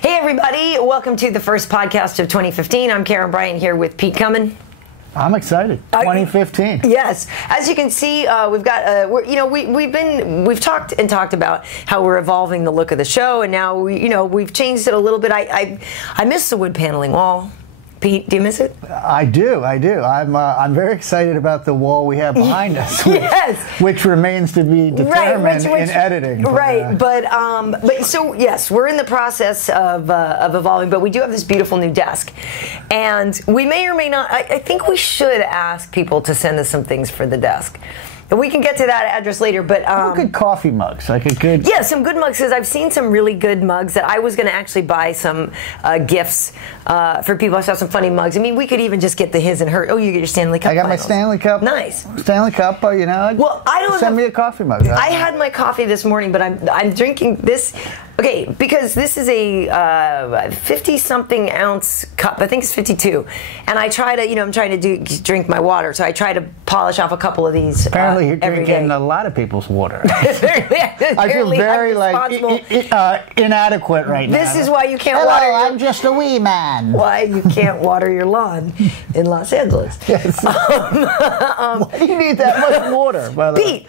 Hey everybody, welcome to the first podcast of 2015. I'm Karyn Bryant here with Pete Cummins. I'm excited. 2015. Yes, as you can see, we've got we've talked about how we're evolving the look of the show, and now we've changed it a little bit. I miss the wood paneling wall. Pete, do you miss it? I do. I'm very excited about the wall we have behind us, which remains to be determined in editing. But so yes, we're in the process of evolving, but we do have this beautiful new desk, and we may or may not. I think we should ask people to send us some things for the desk. And we can get to that address later, but good coffee mugs, like a good some good mugs. Because I've seen some really good mugs that I was going to actually buy some gifts for people. I saw some funny mugs. I mean, we could even just get the his and her. Oh, you get your Stanley Cup. I got finals. my Stanley Cup. Nice Stanley Cup. Well, I don't send me a coffee mug. I had my coffee this morning, but I'm drinking this. Okay, because this is a 50-something ounce cup. I think it's 52, and I try to, I'm trying to drink my water, so I try to polish off a couple of these. Apparently, you're drinking a lot of people's water. I feel very inadequate right now. This is why you can't water. I'm just a wee man. Why you can't water your lawn in Los Angeles? Yes. Why do you need that much water? By the Pete,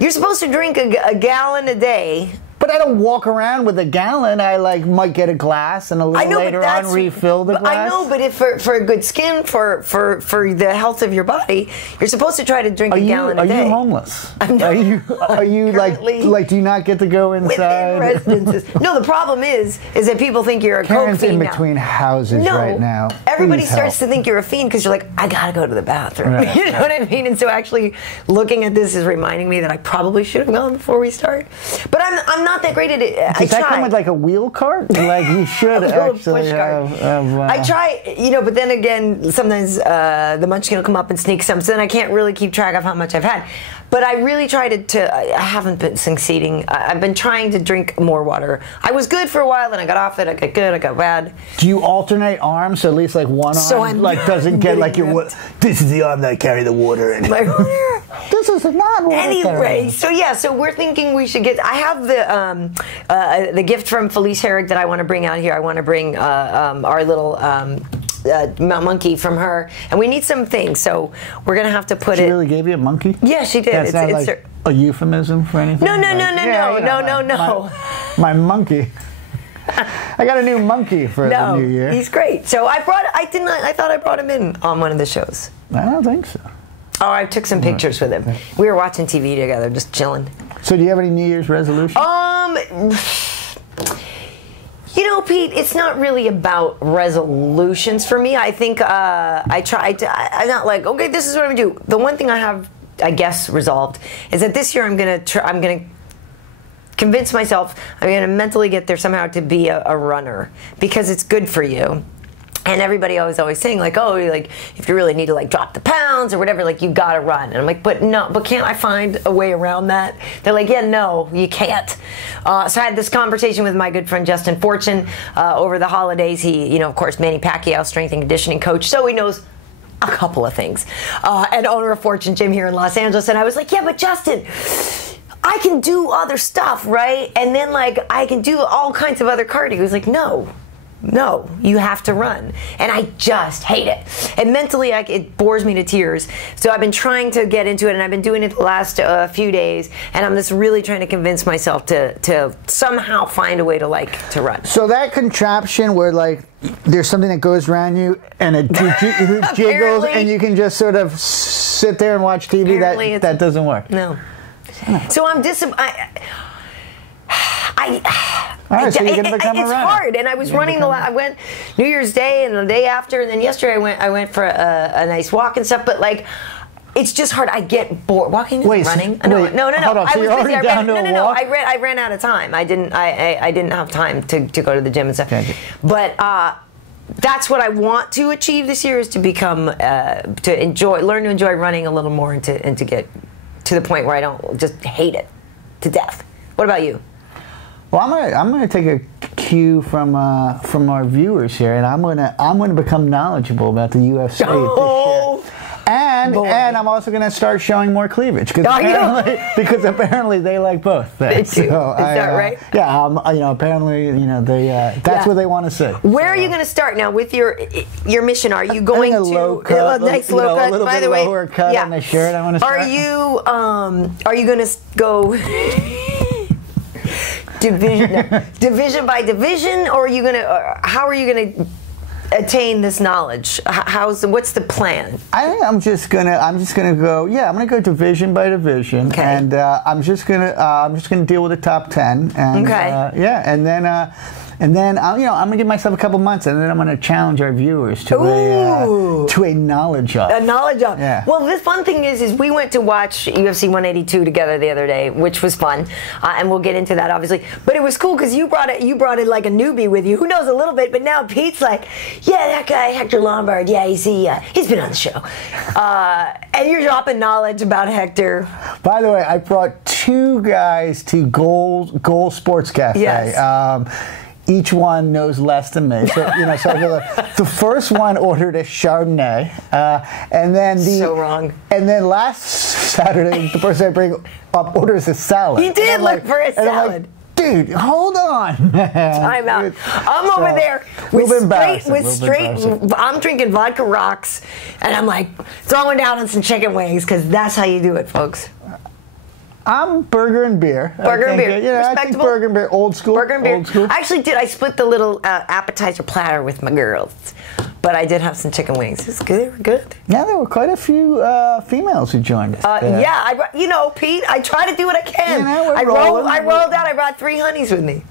you're supposed to drink a gallon a day. But I don't walk around with a gallon. I might get a glass and a little later on refill the glass. I know, but if for a good skin, for the health of your body, you're supposed to try to drink a gallon a day. Are you homeless? I'm not. Are you like do you not get to go inside? Within residences. No, the problem is that people think you're a coke Karyn's fiend in between houses right now. Everybody starts to think you're a fiend because you're like, I gotta go to the bathroom. Right. You know what I mean? And so actually looking at this is reminding me that I probably should have gone before we start. But I'm not that great at it. Does that come with like a wheel cart? Like you should actually have I try, but then again, sometimes the munchkin will come up and sneak some, so then I can't really keep track of how much I've had. But I really tried I haven't been succeeding. I've been trying to drink more water. I was good for a while, then I got off it. I got good, I got bad. Do you alternate arms, so at least like one arm doesn't get like your this is the arm that carry the water in. This is not water. Anyway, so we're thinking we should get. I have the gift from Felice Herrig that I want to bring out here. I want to bring our little monkey from her, and we need some things, so we're gonna have to put She really gave you a monkey? Yeah, she did. That's not like a euphemism for anything? No. My monkey. I got a new monkey for the new year. He's great. So I thought I brought him in on one of the shows. I don't think so. Oh, I took some pictures with him. We were watching TV together, just chilling. So do you have any New Year's resolutions? Pete, it's not really about resolutions for me. I think I'm not like, okay, this is what I'm gonna do. The one thing I have, I guess, resolved is that this year I'm gonna convince myself I'm gonna mentally get there somehow to be a runner, because it's good for you. And everybody always saying like, oh, like if you really need to like drop the pounds or whatever, like you gotta run. And I'm like, but can't I find a way around that? They're like, yeah, no, you can't. So I had this conversation with my good friend Justin Fortune over the holidays. He, of course, Manny Pacquiao strength and conditioning coach, so he knows a couple of things. And owner of Fortune Gym here in Los Angeles. And I was like, yeah, but Justin, I can do other stuff, right? And then like I can do all kinds of other cardio. He was like, no, you have to run. And I just hate it. And mentally, it bores me to tears. So I've been trying to get into it, and I've been doing it the last few days, and I'm just really trying to convince myself to somehow find a way to run. So that contraption where, like, there's something that goes around you, and it jiggles, and you can just sort of sit there and watch TV, that doesn't work. No. So I'm All right, so you're gonna become a runner. It's hard, and I was running I went New Year's Day and the day after, and then yesterday I went for a nice walk and stuff. But like, it's just hard. I get bored. Walking isn't running. No. Hold on, so you're already down to a walk? I ran out of time. I didn't have time to go to the gym and stuff. Okay. But that's what I want to achieve this year, is to become learn to enjoy running a little more, and to get to the point where I don't just hate it to death. What about you? Well, I'm gonna take a cue from our viewers here, and I'm gonna become knowledgeable about the UFC this year. And I'm also going to start showing more cleavage because apparently they like both. They do. So Is that right? Yeah. Apparently, they that's what they want to see. Where are you going to start now with your mission? Are you going to low cut, nice low cut? A little By bit the way, lower cut on the shirt. I want to start. Are you going to go division by division, or are you going to? How are you going to attain this knowledge? What's the plan? I think I'm just gonna go. Yeah, I'm gonna go division by division, and I'm just gonna deal with the top 10. And, and then I'm gonna give myself a couple months, and then I'm gonna challenge our viewers to a knowledge up. A knowledge up. Yeah. Well, the fun thing is we went to watch UFC 182 together the other day, which was fun, and we'll get into that obviously. But it was cool because you brought it like a newbie with you who knows a little bit, but now Pete's like, yeah, that guy Hector Lombard, yeah, he's been on the show, and you're dropping knowledge about Hector. By the way, I brought 2 guys to Goal Sports Cafe. Yes. Each one knows less than me. So, the first one ordered a Chardonnay, and then And then last Saturday, the person I bring up orders a salad. He did look for a salad. Dude, hold on. Time out. I'm over there I'm drinking vodka rocks, and I'm like throwing down on some chicken wings because that's how you do it, folks. I'm burger and beer. Burger and beer. I think burger and beer. Old school. Burger and beer. Old school. I actually did. I split the little appetizer platter with my girls. But I did have some chicken wings. It was good. They were good. Yeah, there were quite a few females who joined us. Pete, I try to do what I can. I rolled out. I brought 3 honeys with me.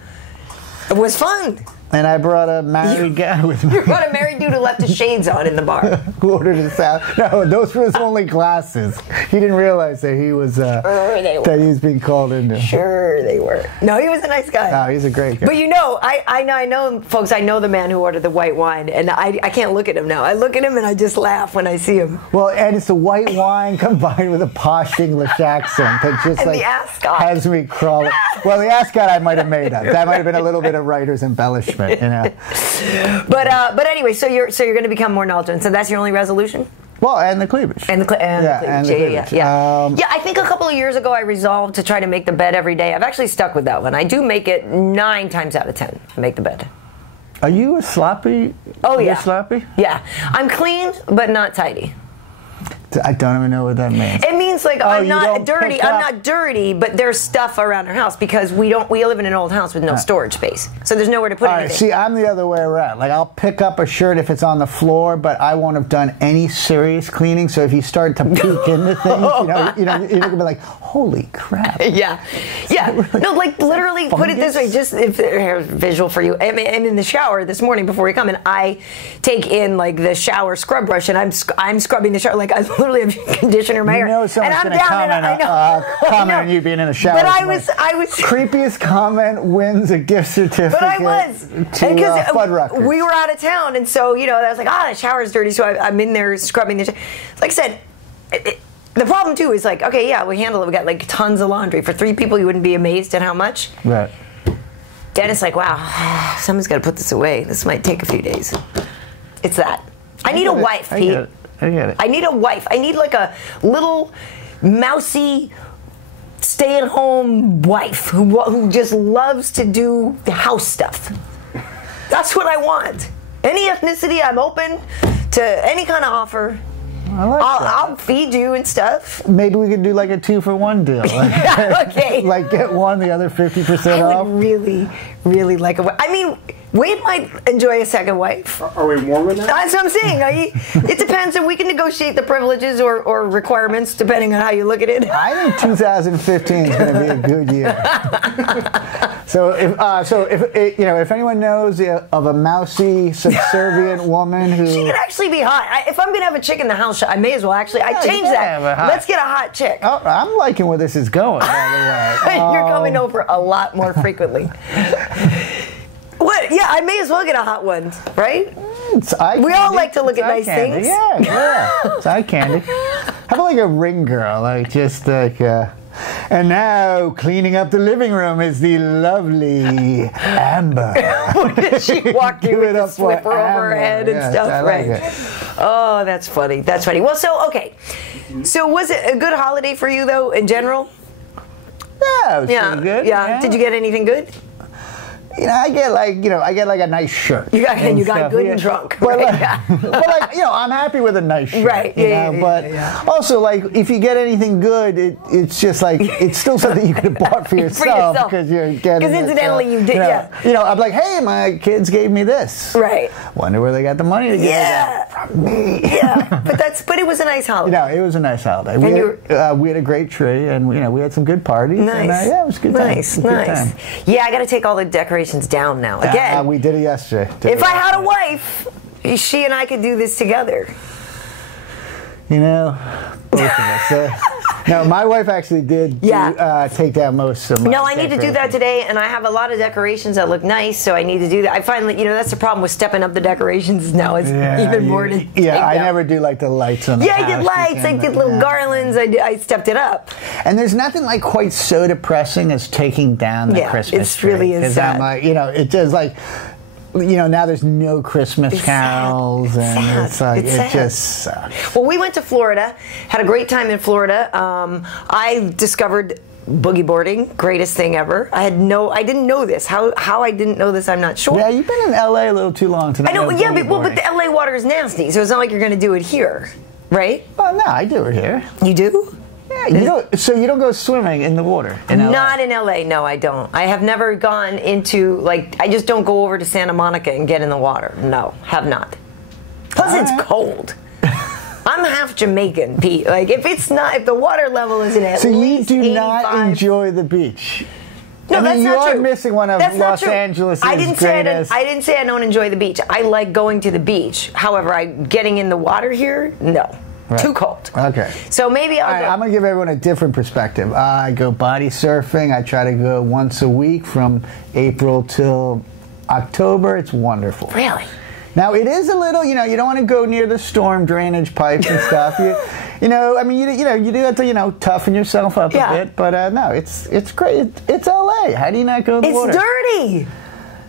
It was fun. And I brought a married guy with me. You brought a married dude who left his shades on in the bar. Who ordered a salad. No, those were his only glasses. He didn't realize that he was that he was being called into. Sure they were. No, he was a nice guy. No, he's a great guy. But I know, folks, I know the man who ordered the white wine, and I can't look at him now. I look at him and I just laugh when I see him. Well, and it's the white wine combined with a posh English accent that just and the ascot has me crawling. Well, the ascot I might have made up. That might have been a little bit of writer's embellishment. But anyway, so you're going to become more knowledgeable. So that's your only resolution? Well, and the cleavage. And the cleavage. Yeah. I think a couple of years ago I resolved to try to make the bed every day. I've actually stuck with that one. I do make it 9 times out of 10. I make the bed. Are you a sloppy? Oh, yeah. Sloppy? Yeah. I'm clean, but not tidy. I don't even know what that means. It means like I'm not dirty. I'm not dirty, but there's stuff around our house because we live in an old house with no storage space, so there's nowhere to put anything. See, I'm the other way around. Like I'll pick up a shirt if it's on the floor, but I won't have done any serious cleaning. So if you start to peek into things, you're gonna be like, "Holy crap!" Yeah. No, like literally, put it this way. Just if visual for you, I'm in the shower this morning before we come, and I take in like the shower scrub brush, and I'm scrubbing the shower like I literally have conditioner in my hair. Someone's going to comment on you being in the shower. But I was creepiest comment wins a gift certificate. But I was to Fuddruckers. We were out of town, and so I was like, the shower's dirty, so I'm in there scrubbing the shower. Like I said, the problem too is like, okay, yeah, we handle it. We got like tons of laundry for 3 people. You wouldn't be amazed at how much. Right. Then it's like, wow, someone's got to put this away. This might take a few days. It's that. I need a wife, Pete. I get it. I need a wife. I need like a little mousy, stay-at-home wife who just loves to do the house stuff. That's what I want. Any ethnicity, I'm open to any kind of offer. I'll feed you and stuff. Maybe we could do like a 2-for-1 deal. Like, okay. Like get one, the other 50% off. I would really, really like a wife. I mean, Wade might enjoy a second wife. Are we Mormon now? That's what I'm saying. It depends, and we can negotiate the privileges or requirements depending on how you look at it. I think 2015 is going to be a good year. So if anyone knows of a mousy, subservient woman who she could actually be hot. If I'm going to have a chick in the house, I may as well actually. I change that. Let's get a hot chick. Oh, I'm liking where this is going. By the way, you're coming over a lot more frequently. What? Yeah, I may as well get a hot one, right? We all like to look at nice things. Yeah. It's eye candy. How about like a ring girl? Like just like. And now, cleaning up the living room is the lovely Amber. She walked in with the slipper over her head and stuff, right? Oh, that's funny. That's funny. Well, so, okay. So was it a good holiday for you, though, in general? Yeah, it was pretty good. Yeah. Did you get anything good? I get like a nice shirt. You got good and drunk. But, right? I'm happy with a nice shirt. Right. But also, like, if you get anything good, it's just like it's still something you could have bought for yourself because you're getting. Because incidentally, you did. I'm like, hey, my kids gave me this. Right. Wonder where they got the money to get that from me. Yeah. But it was a nice holiday. It was a nice holiday. We had a great tree, and we had some good parties. Nice. And, it was a good time. Nice. Yeah, I got to take all the decorations down now. Again, we did it yesterday. If I had a wife, she and I could do this together. Both of us. No, my wife actually did take down most of my No, I need to do that today, and I have a lot of decorations that look nice, so I need to do that. I finally, that's the problem with stepping up the decorations now. It's even more to take I down. never do like the lights on the house. I did lights. I did little garlands. I stepped it up. And there's nothing like quite so depressing as taking down the Christmas tree. It really is sad. I'm like, it just like... now there's no Christmas carols, and it's like it just sucks. Well, we went to Florida, had a great time in Florida. I discovered boogie boarding, greatest thing ever. I didn't know this. How I didn't know this, I'm not sure. Yeah, you've been in LA a little too long to know. I know. Yeah, but the LA water is nasty, so it's not like you're going to do it here, right? Well, no, I do it here. You do? Yeah, you don't go swimming in the water in LA? Not in LA, no, I don't. I have never gone into, I just don't go over to Santa Monica and get in the water. No, have not. Plus, it's cold. I'm half Jamaican, Pete. If the water level isn't at least 85. So you do not enjoy the beach? No, that's not true. You are missing one of Los Angeles' greatest. I didn't say I don't enjoy the beach. I like going to the beach. However, getting in the water here, no. Right. Too cold. Okay. So maybe I'm going to give everyone a different perspective. I go body surfing. I try to go once a week from April till October. It's wonderful. Really? Now, it is a little, you don't want to go near the storm drainage pipes and stuff. You do have to, toughen yourself up a bit. But no, it's great. It's LA. How do you not go to the water? It's dirty.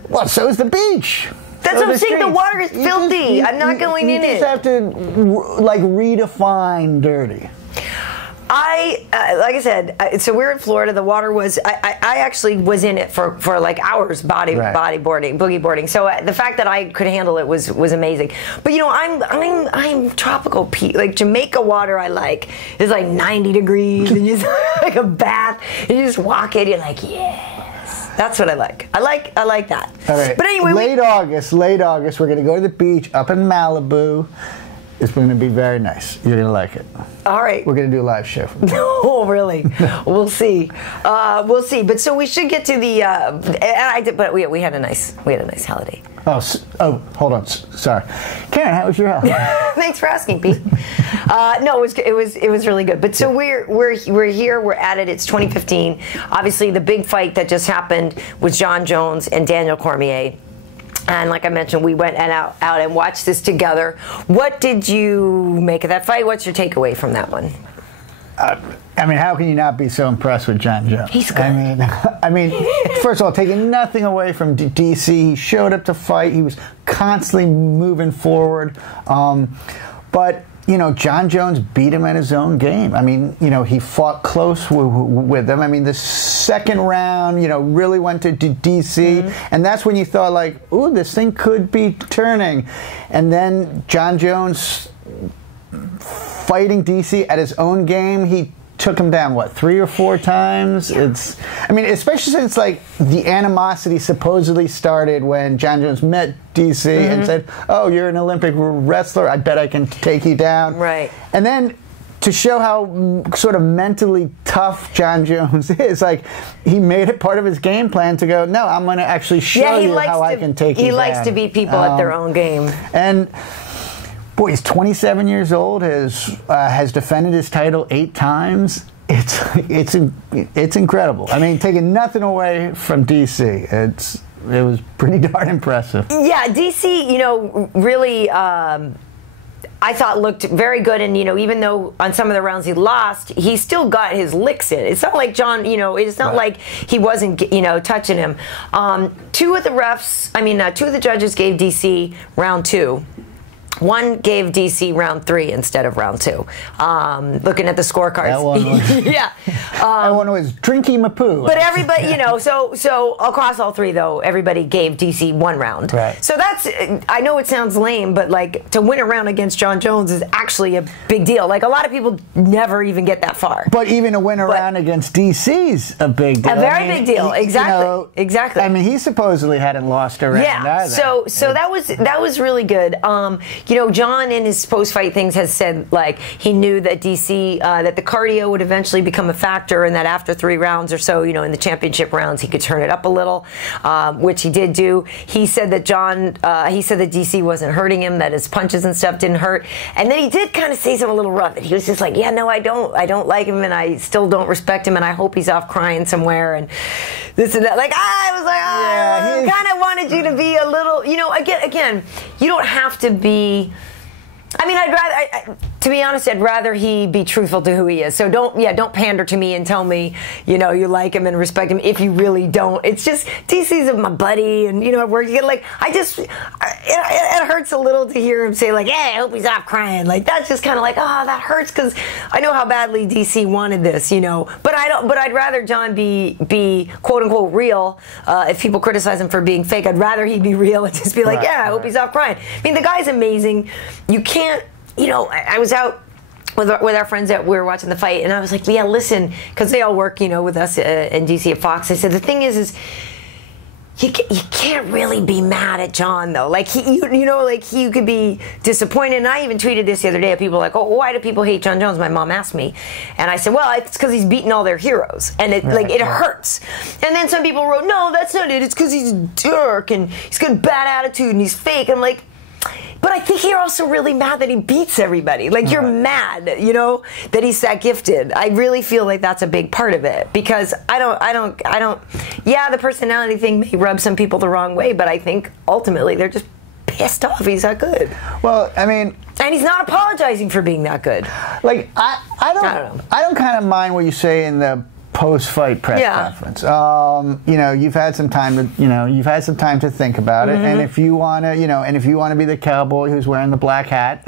Well, so is the beach. That's what I'm saying. The water is filthy. I'm not going in it. You just have to, redefine dirty. Like I said, so we're in Florida. The water was, I actually was in it for hours, boogie boarding. So the fact that I could handle it was amazing. But I'm tropical, Pete. Like Jamaica water, I like. It's 90 degrees, and it's like a bath. And you just walk in, you're like, yeah. That's what I like. I like that. All right. But anyway, late August, we're going to go to the beach up in Malibu. It's going to be very nice. You're going to like it. All right. We're going to do a live show. Oh, really? We'll see. We'll see. But so we should get to the. But we had a nice holiday. Oh, hold on. Sorry, Karyn, how was your holiday? Thanks for asking, Pete. No, it was really good. But so we're here. We're at it. It's 2015. Obviously, the big fight that just happened was Jon Jones and Daniel Cormier. And like I mentioned, we went out and watched this together. What did you make of that fight? What's your takeaway from that one? How can you not be so impressed with Jon Jones? He's good. I mean, first of all, taking nothing away from DC, he showed up to fight. He was constantly moving forward. But Jon Jones beat him at his own game. He fought close with him. The second round, really went to DC, and that's when you thought, ooh, this thing could be turning. And then Jon Jones fighting DC at his own game, he took him down, 3 or 4 times? Yeah. Especially since the animosity supposedly started when Jon Jones met DC and said, oh, you're an Olympic wrestler, I bet I can take you down. Right. And then to show how sort of mentally tough Jon Jones is, he made it part of his game plan to go, no, I'm going to actually show you how I can take you down. He likes to beat people at their own game. And boy, he's 27 years old, has defended his title 8 times. It's incredible. Taking nothing away from DC, it was pretty darn impressive. Yeah, DC, really, I thought looked very good, and even though on some of the rounds he lost, he still got his licks in. It's not like Jon, it's not like he wasn't, touching him. 2 of the judges gave DC round 2. one gave DC round 3 instead of round 2. Looking at the scorecards. That one was, yeah. That one was drinking my poo. But everybody, you know, so across all 3, though, everybody gave DC 1 round. Right. So that's, I know it sounds lame, but like to win a round against Jon Jones is actually a big deal. Like a lot of people never even get that far. But even to win a round against DC's a big deal. A very big deal. Exactly. You know, exactly. I mean, he supposedly hadn't lost a round either. So that was really good. You know, Jon in his post-fight things has said like he knew that DC that the cardio would eventually become a factor, and that after 3 rounds or so, you know, in the championship rounds, he could turn it up a little, which he did do. He said that DC wasn't hurting him, that his punches and stuff didn't hurt, and then he did kind of say something a little rough. He was just like, yeah, no, I don't like him, and I still don't respect him, and I hope he's off crying somewhere, and this and that. Like I was like, I kind of wanted you to be a little, you know, again, you don't have to be. I mean, to be honest, I'd rather he be truthful to who he is. So don't pander to me and tell me, you know, you like him and respect him if you really don't. It's just, DC's my buddy, and, you know, I've worked together. Like, it hurts a little to hear him say, like, hey, I hope he's off crying. Like, that's just kind of like, oh, that hurts, because I know how badly DC wanted this, you know. But I'd rather Jon be quote unquote real. If people criticize him for being fake, I'd rather he be real and just be like, I hope he's off crying. I mean, the guy's amazing. You can't, you know, I was out with our friends that we were watching the fight, and I was like, yeah, listen, because they all work, you know, with us in DC at Fox. I said, the thing is you can't really be mad at Jon, though. Like, you know, like, you could be disappointed. And I even tweeted this the other day. People were like, oh, why do people hate Jon Jones? My mom asked me. And I said, well, it's because he's beaten all their heroes. And it hurts. And then some people wrote, no, that's not it. It's because he's a jerk, and he's got a bad attitude, and he's fake. I'm like, but I think you're also really mad that he beats everybody. Like, you're mad, you know, that he's that gifted. I really feel like that's a big part of it, because I don't, yeah, the personality thing may rub some people the wrong way, but I think ultimately they're just pissed off he's that good. Well, I mean, and he's not apologizing for being that good. Like, I don't kind of mind what you say in the post-fight press conference. You know, you've had some time to think about it, and if you want to, be the cowboy who's wearing the black hat,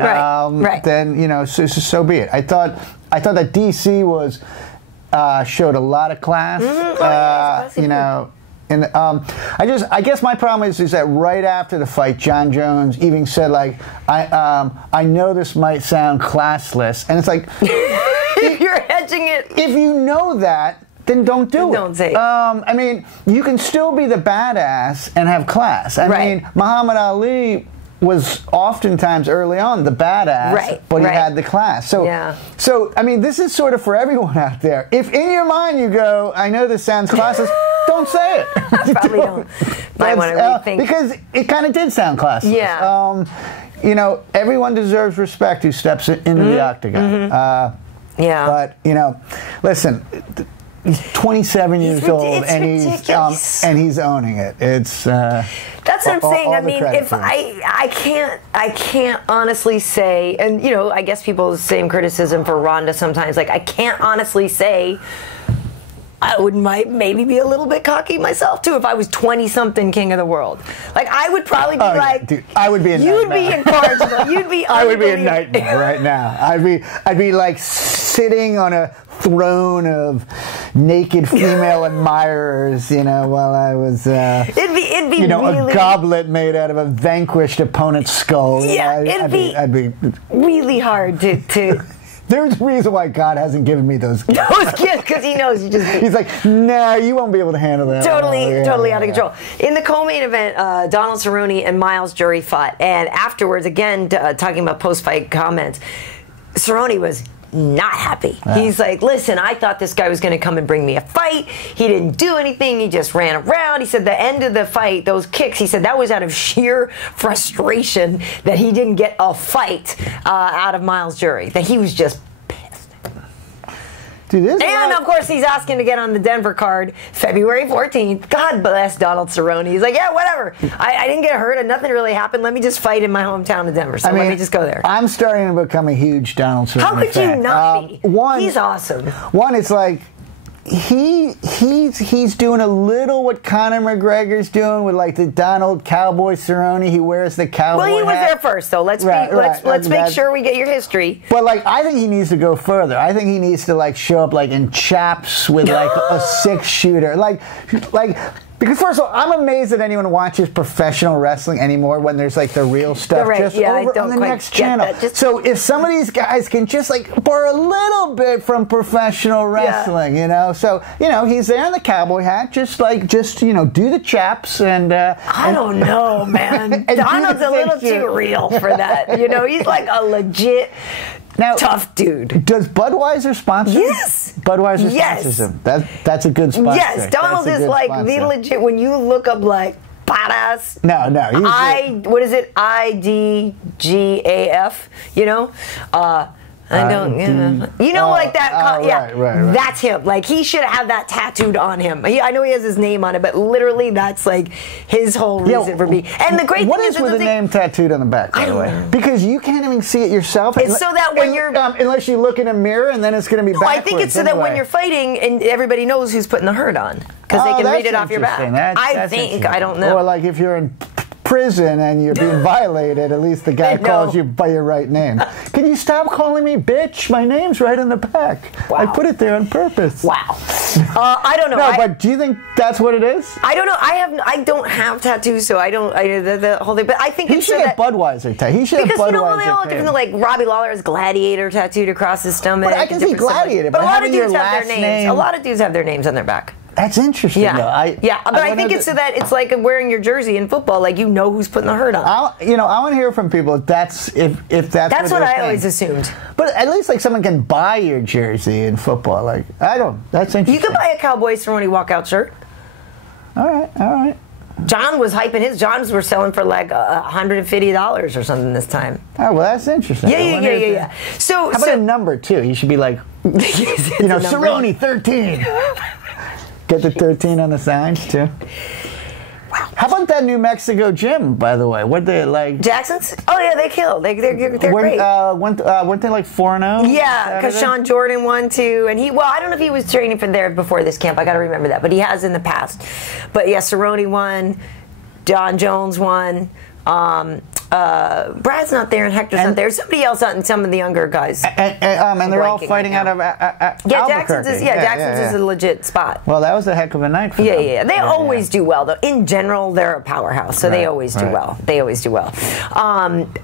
then, you know, so be it. I thought that DC showed a lot of class. You know. And I guess my problem is that right after the fight, Jon Jones even said, like, I know this might sound classless, and it's like, if you're hedging it, if you know that, then don't do it. Don't say it. I mean, you can still be the badass and have class. I mean, Muhammad Ali was oftentimes early on the badass, but he had the class. So I mean, this is sort of for everyone out there. If in your mind you go, I know this sounds classless, don't say it. Probably don't. I want to rethink. Because it kind of did sound classless. Yeah. You know, everyone deserves respect who steps into the octagon. But, you know, listen, he's 27 years old, and he's owning it. It's that's what I'm saying. I mean, if I can't honestly say, and, you know, I guess people have the same criticism for Ronda sometimes. Like, I can't honestly say. I would maybe be a little bit cocky myself too if I was 20-something king of the world. Like, I would probably be like, dude, I would be a you'd nightmare. Be incorrigible. You'd be. I would be a nightmare right now. I'd be like sitting on a throne of naked female admirers, you know, while I was. It'd be you know, really, a goblet made out of a vanquished opponent's skull. Yeah, it'd be really hard to There's a reason why God hasn't given me those gifts. Those gifts, because he knows you just... He's like, nah, you won't be able to handle that. Totally out of control. In the co-main event, Donald Cerrone and Miles Jury fought. And afterwards, again, talking about post-fight comments, Cerrone was not happy. He's like, listen, I thought this guy was going to come and bring me a fight. He didn't do anything. He just ran around. He said the end of the fight, those kicks, he said that was out of sheer frustration that he didn't get a fight out of Miles Jury. That he was just pissed. Dude, and, of course, he's asking to get on the Denver card February 14th. God bless Donald Cerrone. He's like, yeah, whatever. I didn't get hurt and nothing really happened. Let me just fight in my hometown of Denver. So let me just go there. I'm starting to become a huge Donald Cerrone fan. How could you not be? One, he's awesome. One, it's like, he's doing a little what Conor McGregor's doing with like the Donald Cowboy Cerrone. He wears the cowboy Well, he was hat. there first, though. Let's make sure we get your history. But like, I think he needs to go further. I think he needs to like show up like in chaps with like a 6-shooter, like. Because first of all, I'm amazed that anyone watches professional wrestling anymore when there's like the real stuff just over on the next channel. So if some of these guys can just like borrow a little bit from professional wrestling, you know, so you know he's there in the cowboy hat, just you know do the chaps and. I don't know, man. Donald's a little too real for that. You know, he's like a legit. Now, tough dude. Does Budweiser sponsor him? Yes. Budweiser sponsors him. That's a good sponsor. Yes, Donald is like the legit. When you look up like badass. No. What is it? IDGAF. You know. I don't, you know, like that. Right. That's him. Like he should have that tattooed on him. I know he has his name on it, but literally, that's like his whole reason for being. And the great what thing is with the name tattooed on the back? By the way, because you can't even see it yourself. It's so that when you're unless you look in a mirror, and then it's going to be backwards. I think it's so that when you're fighting, and everybody knows who's putting the hurt on because they can read it off your back. I think. I don't know. Or like if you're in prison and you're being violated, at least the guy calls you by your right name. Can you stop calling me bitch? My name's right on the back. Wow. I put it there on purpose. Wow. I don't know. No, but do you think that's what it is? I don't know. I don't have tattoos, so I don't. The whole thing. But I think he should get Budweiser tattoo. He should have Budweiser. Because you know they all different. Like Robbie Lawler has Gladiator tattooed across his stomach. But I can see Gladiator. But a lot of dudes have their names. A lot of dudes have their names on their back. That's interesting, though. But I think it's so that it's like wearing your jersey in football, like you know who's putting the hurt on. I want to hear from people if that's That's what I always assumed. But at least like someone can buy your jersey in football. Like that's interesting. You can buy a Cowboy Cerrone walkout shirt. All right. John was hyping his. John's were selling for like $150 or something this time. Oh, well, that's interesting. Yeah. So how about a number too? You should be like, Cerrone 13. Get the 13 on the signs too. Wow. How about that New Mexico gym, by the way? What they like? Jackson's? Oh yeah, they killed. They're great. Weren't they like 4-0? Yeah, because Sean Jordan won too, and I don't know if he was training for there before this camp. I got to remember that, but he has in the past. But yeah, Cerrone won. John Jones won. Brad's not there and Hector's not there. Somebody else out and some of the younger guys. And they're all fighting out of Jackson's is a legit spot. Well, that was a heck of a night for them. Yeah. They always do well, though. In general, they're a powerhouse, so they always do well.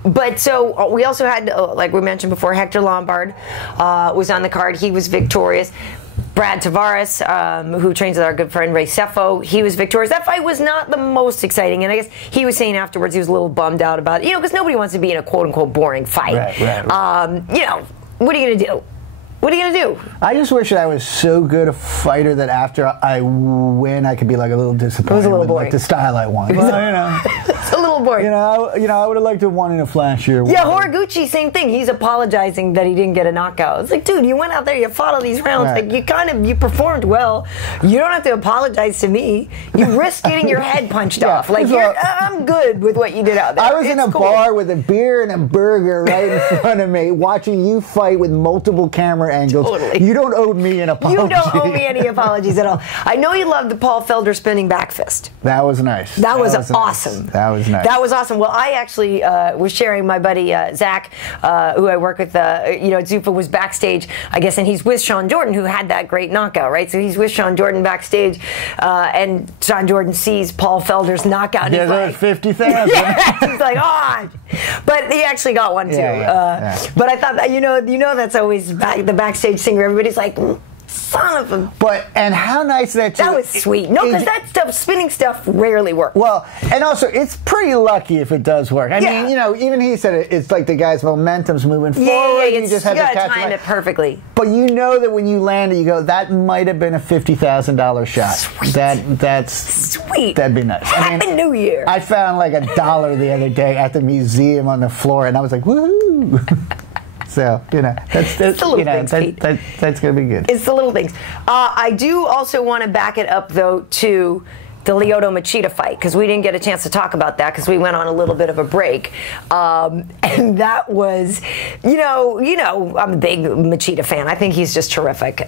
But so we also had, like we mentioned before, Hector Lombard was on the card. He was victorious. Brad Tavares, who trains with our good friend Ray Sefo, he was victorious. That fight was not the most exciting, and I guess he was saying afterwards he was a little bummed out about it, because nobody wants to be in a quote-unquote boring fight. Right. What are you going to do? What are you going to do? I just wish that I was so good a fighter that after I win, I could be like a little disappointed. It was a little boring. Like the style I want. Well, it's a little boring. I would have liked to have won in a flashier way. Yeah, Horiguchi, same thing. He's apologizing that he didn't get a knockout. It's like, dude, you went out there, you fought all these rounds. Right. Like you performed well. You don't have to apologize to me. You risked getting your head punched off. Like I'm good with what you did out there. I was in a bar with a beer and a burger right in front of me, watching you fight with multiple camera angles. Totally. You don't owe me an apology. You don't owe me any apologies at all. I know you loved the Paul Felder spinning back fist. That was nice. That was awesome. Nice. That was nice. That was awesome. Well, I actually was sharing my buddy Zach, who I work with. Zuffa was backstage, I guess, and he's with Sean Jordan, who had that great knockout, right? So he's with Sean Jordan backstage, and Sean Jordan sees Paul Felder's knockout. And he's like, 50,000. Yeah, he's like, but he actually got one too. Yeah. But I thought that that's always the backstage singer. Everybody's like, son of a. And how nice that was sweet. No, because that stuff, spinning stuff, rarely works. Well, and also it's pretty lucky if it does work. I mean, even he said it's like the guy's momentum's moving forward. You just have to time it perfectly. But you know that when you land it, you go, that might have been a $50,000 shot. Sweet. That's sweet. That'd be nice. Happy New Year. I found like $1 the other day at the museum on the floor, and I was like, woohoo. So, that's the little things, that's going to be good. It's the little things. I do also want to back it up, though, to the Lyoto Machida fight, because we didn't get a chance to talk about that because we went on a little bit of a break. And that was, I'm a big Machida fan. I think he's just terrific.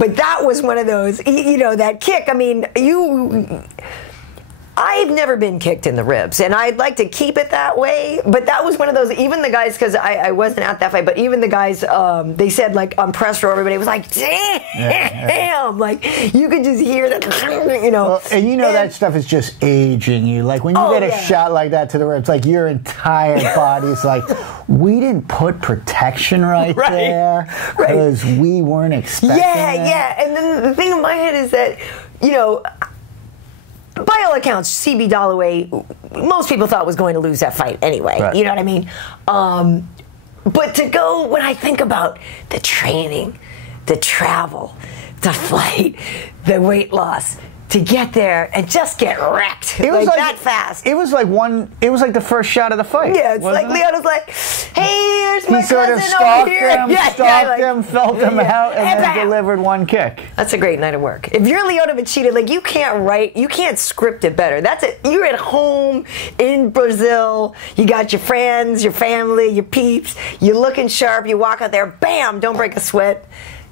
But that was one of those, you know, that kick. I mean, I've never been kicked in the ribs, and I'd like to keep it that way, but that was one of those, even the guys, because I wasn't at that fight, but even the guys, they said, like, on press row, everybody was like, damn, like, you could just hear that, you know. Well, and you know that stuff is just aging you. Like, when you get a shot like that to the ribs, like, your entire body's like, we didn't put protection right there, because we weren't expecting it. And then the thing in my head is that, you know, by all accounts, CB Dollaway, most people thought was going to lose that fight anyway. Right. You know what I mean? But to go, when I think about the training, the travel, the flight, the weight loss, to get there and just get wrecked. It was like that fast. It was like the first shot of the fight. Yeah, it's like Leona's like, hey, here's my cousin over here. He stalked him, felt him out, and then delivered one kick. That's a great night of work. If you're Leona Machida, like, you can't script it better. That's it. You're at home in Brazil. You got your friends, your family, your peeps. You're looking sharp. You walk out there, bam, don't break a sweat.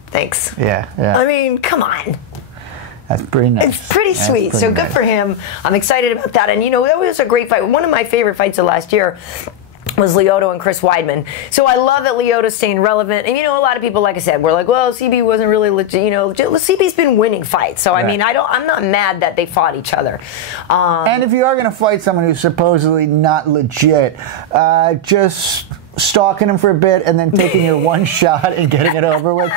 Thanks. Yeah. I mean, come on. That's pretty nice. It's pretty sweet. So good for him. I'm excited about that. And, you know, that was a great fight. One of my favorite fights of last year was Lyoto and Chris Weidman. So I love that Lyoto's staying relevant. And, you know, a lot of people, like I said, were like, well, CB wasn't really legit. You know, CB's been winning fights. So, I mean, I'm not mad that they fought each other. And if you are going to fight someone who's supposedly not legit, just stalking him for a bit and then taking your one shot and getting it over with.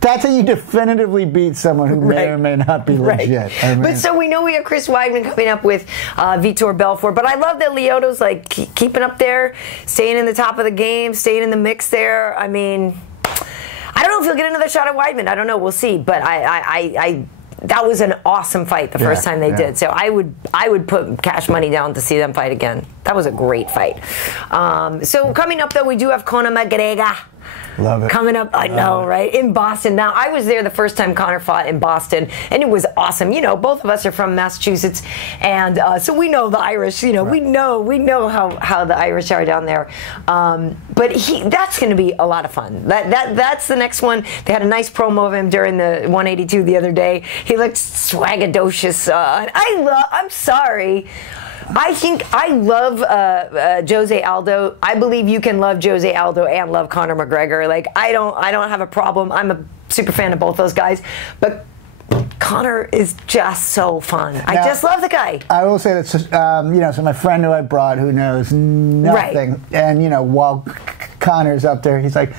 That's how you definitively beat someone who may or may not be legit. I mean, but so we know we have Chris Weidman coming up with Vitor Belfort. But I love that Lyoto's like keeping up there, staying in the top of the game, staying in the mix there. I mean, I don't know if he'll get another shot at Weidman. I don't know. We'll see. But that was an awesome fight the first time they did. So I would put cash money down to see them fight again. That was a great fight. So coming up, though, we do have Conor McGregor. Love it. Coming up, I know, right? In Boston. Now, I was there the first time Conor fought in Boston, and it was awesome. You know, both of us are from Massachusetts, and so we know the Irish. You know, we know how the Irish are down there. But that's going to be a lot of fun. That's the next one. They had a nice promo of him during the 182 the other day. He looked swagadocious. I'm sorry. I love Jose Aldo. I believe you can love Jose Aldo and love Conor McGregor. Like, I don't have a problem. I'm a super fan of both those guys. But Conor is just so fun. I just love the guy. I will say that, you know, so my friend who I brought who knows nothing, and, you know, while Conor's up there, he's like,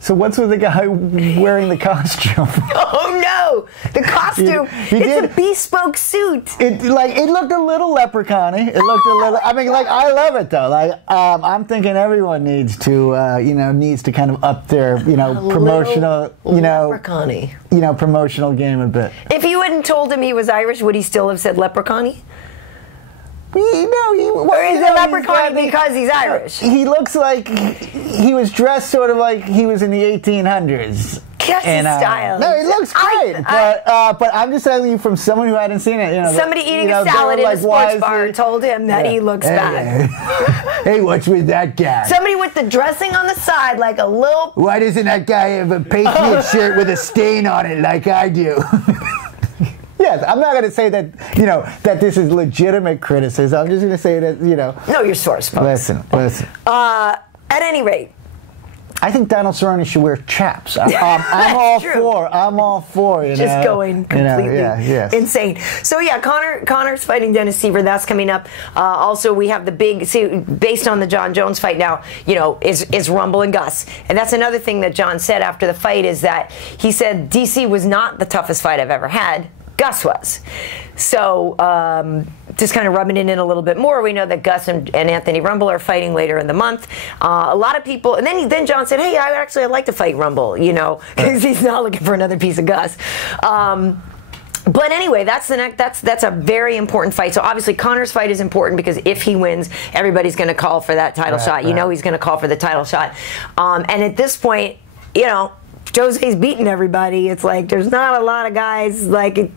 so what's with the guy wearing the costume? Oh no, the costume! It's a bespoke suit. It looked a little leprechaun-y. It looked a little. I mean, like, I love it though. Like, I'm thinking everyone needs to kind of up their, you know, promotional, you know, leprechaun-y. You know, promotional game a bit. If you hadn't told him he was Irish, would he still have said leprechaun-y? Or is it leprechaun because he's Irish? He looks like he was dressed sort of like he was in the 1800s. That's his style. No, he looks great. But I'm just telling you from someone who hadn't seen it. You know, somebody eating a salad in a sports bar told him that he looks bad. Hey, what's with that guy? Somebody with the dressing on the side, like a little. Why doesn't that guy have a Patriot shirt with a stain on it like I do? Yes, I'm not going to say that, you know, that this is legitimate criticism. I'm just going to say that, you know. Know your source, folks. Listen. At any rate. I think Donald Cerrone should wear chaps. I'm all for, you know. Just going completely insane. So, yeah, Conor's fighting Dennis Siver. That's coming up. Also, we have the big, based on the John Jones fight now, you know, is Rumble and Gus. And that's another thing that John said after the fight is that he said DC was not the toughest fight I've ever had. Gus was. So, just kind of rubbing it in a little bit more, we know that Gus and Anthony Rumble are fighting later in the month. A lot of people, and then John said, hey, I'd like to fight Rumble, you know, because he's not looking for another piece of Gus. But anyway, that's a very important fight. So obviously Conor's fight is important because if he wins, everybody's going to call for that title shot. You know he's going to call for the title shot. And at this point, you know, Jose's beating everybody. It's like there's not a lot of guys like.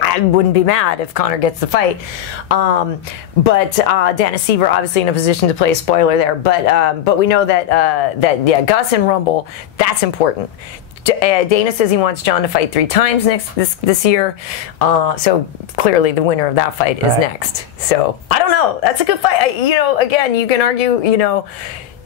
I wouldn't be mad if Conor gets the fight, but Dennis Siver obviously in a position to play a spoiler there. But we know that Gus and Rumble, that's important. Dana says he wants John to fight 3 times this year. So clearly the winner of that fight is next. So I don't know. That's a good fight. Again, you can argue,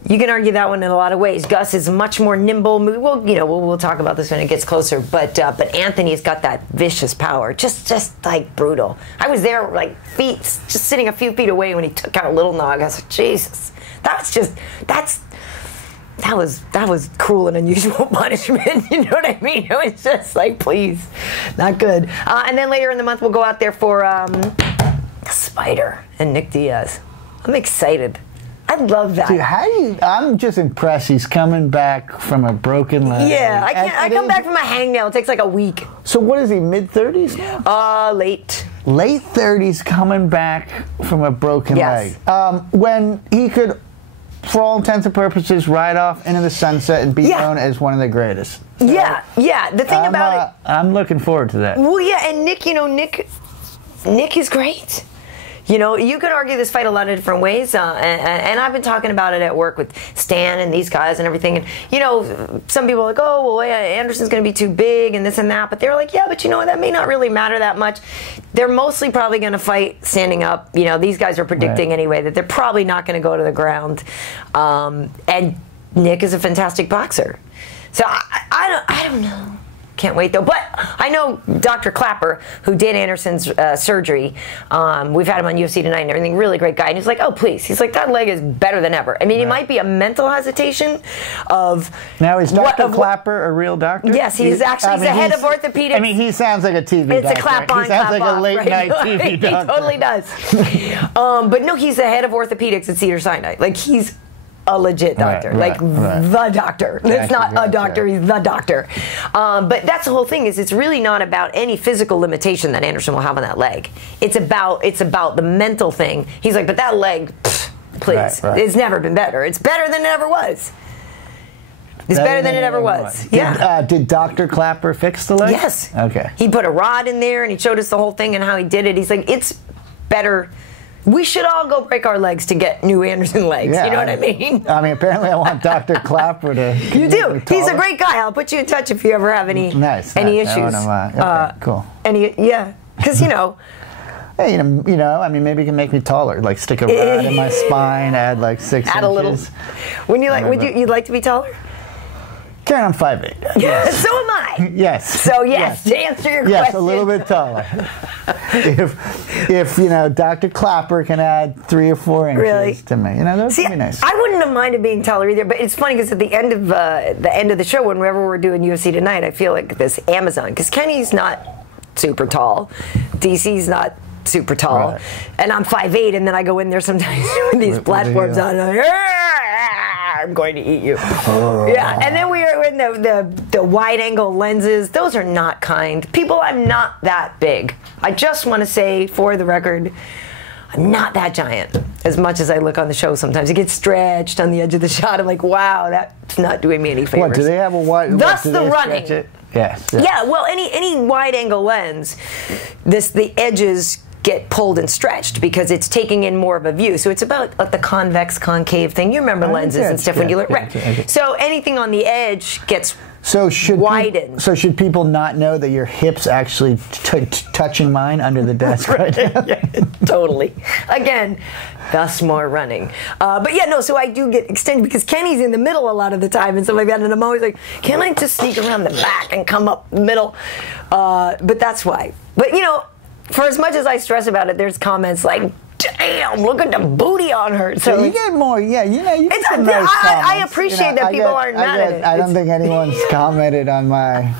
you can argue that one in a lot of ways. Gus is much more nimble. We'll talk about this when it gets closer. But Anthony's got that vicious power, just like brutal. I was there, like just sitting a few feet away when he took out Little Nog. I was like, Jesus, that was cruel and unusual punishment. You know what I mean? It was just like, please, not good. And then later in the month, we'll go out there for Spider and Nick Diaz. I'm excited. I love that. Dude, I'm just impressed he's coming back from a broken leg. Yeah, I come back from a hangnail. It takes like a week. So what is he, mid-30s now? Late. Late 30s, coming back from a broken leg. When he could, for all intents and purposes, ride off into the sunset and be known as one of the greatest. So yeah. The thing about it, I'm looking forward to that. Well, yeah, and Nick is great. You could argue this fight a lot of different ways, and I've been talking about it at work with Stan and these guys and everything. And some people are like, oh, well, Anderson's going to be too big and this and that. But they're like, yeah, but that may not really matter that much. They're mostly probably going to fight standing up. These guys are predicting anyway that they're probably not going to go to the ground. And Nick is a fantastic boxer. So I don't know. Can't wait though. But I know Dr. Clapper, who did Anderson's surgery. We've had him on UFC Tonight and everything. Really great guy. And he's like, oh please. He's like, that leg is better than ever. I mean, it might be a mental hesitation of. Now is Dr. Clapper a real doctor? Yes, he's actually the head of orthopedics. I mean, he sounds like a TV doctor. It's a clap on, he sounds clap like a late night TV doctor. He totally does. But no, he's the head of orthopedics at Cedars-Sinai. Like he's a legit doctor, the doctor. It's not a doctor, he's the doctor. But that's the whole thing, is it's really not about any physical limitation that Anderson will have on that leg. It's about the mental thing. He's like, but that leg, please, it's never been better. It's better than it ever was. It's better than it ever was. Yeah. Did Dr. Clapper fix the leg? Yes. Okay. He put a rod in there and he showed us the whole thing and how he did it. He's like, it's better. We should all go break our legs to get new Anderson legs. Yeah, you know what I mean? I mean, apparently I want Dr. Clapper to. You do. He's a great guy. I'll put you in touch if you ever have any issues. Okay, cool. Because Hey, I mean, maybe you can make me taller. Like stick a rod in my spine, add like 6 inches. Add a little. You'd like to be taller? Karyn, I'm 5'8". Yes. So am I. Yes. So yes, to answer your question. Yes, a little bit taller. if Dr. Clapper can add 3 or 4 inches to me, that would be nice. I wouldn't have minded being taller either, but it's funny because at the end of the show, whenever we're doing UFC Tonight, I feel like this Amazon, because Kenny's not super tall, DC's not super tall, and I'm 5'8", and then I go in there sometimes with these platforms on, and I'm like, I'm going to eat you. Yeah, and then we are in the wide angle lenses. Those are not kind. People, I'm not that big. I just want to say, for the record, I'm not that giant. As much as I look on the show sometimes. It gets stretched on the edge of the shot. I'm like, wow, that's not doing me any favors. What, do they have a wide... Thus the running. Yes. Yeah, well, any wide angle lens, the edges get pulled and stretched because it's taking in more of a view. So it's about like the convex concave thing. You remember lenses and stuff when you look, right? So anything on the edge gets widened. So should people not know that your hips actually touching mine under the desk right now? Yeah, totally. Again, thus more running. But yeah, no, so I do get extended because Kenny's in the middle a lot of the time and stuff like that, and I'm always like, can I just sneak around the back and come up the middle? But that's why. But for as much as I stress about it, there's comments like, damn, look at the booty on her. So you get more, you get some nice comments. I appreciate that people aren't mad at it. I don't think anyone's commented on my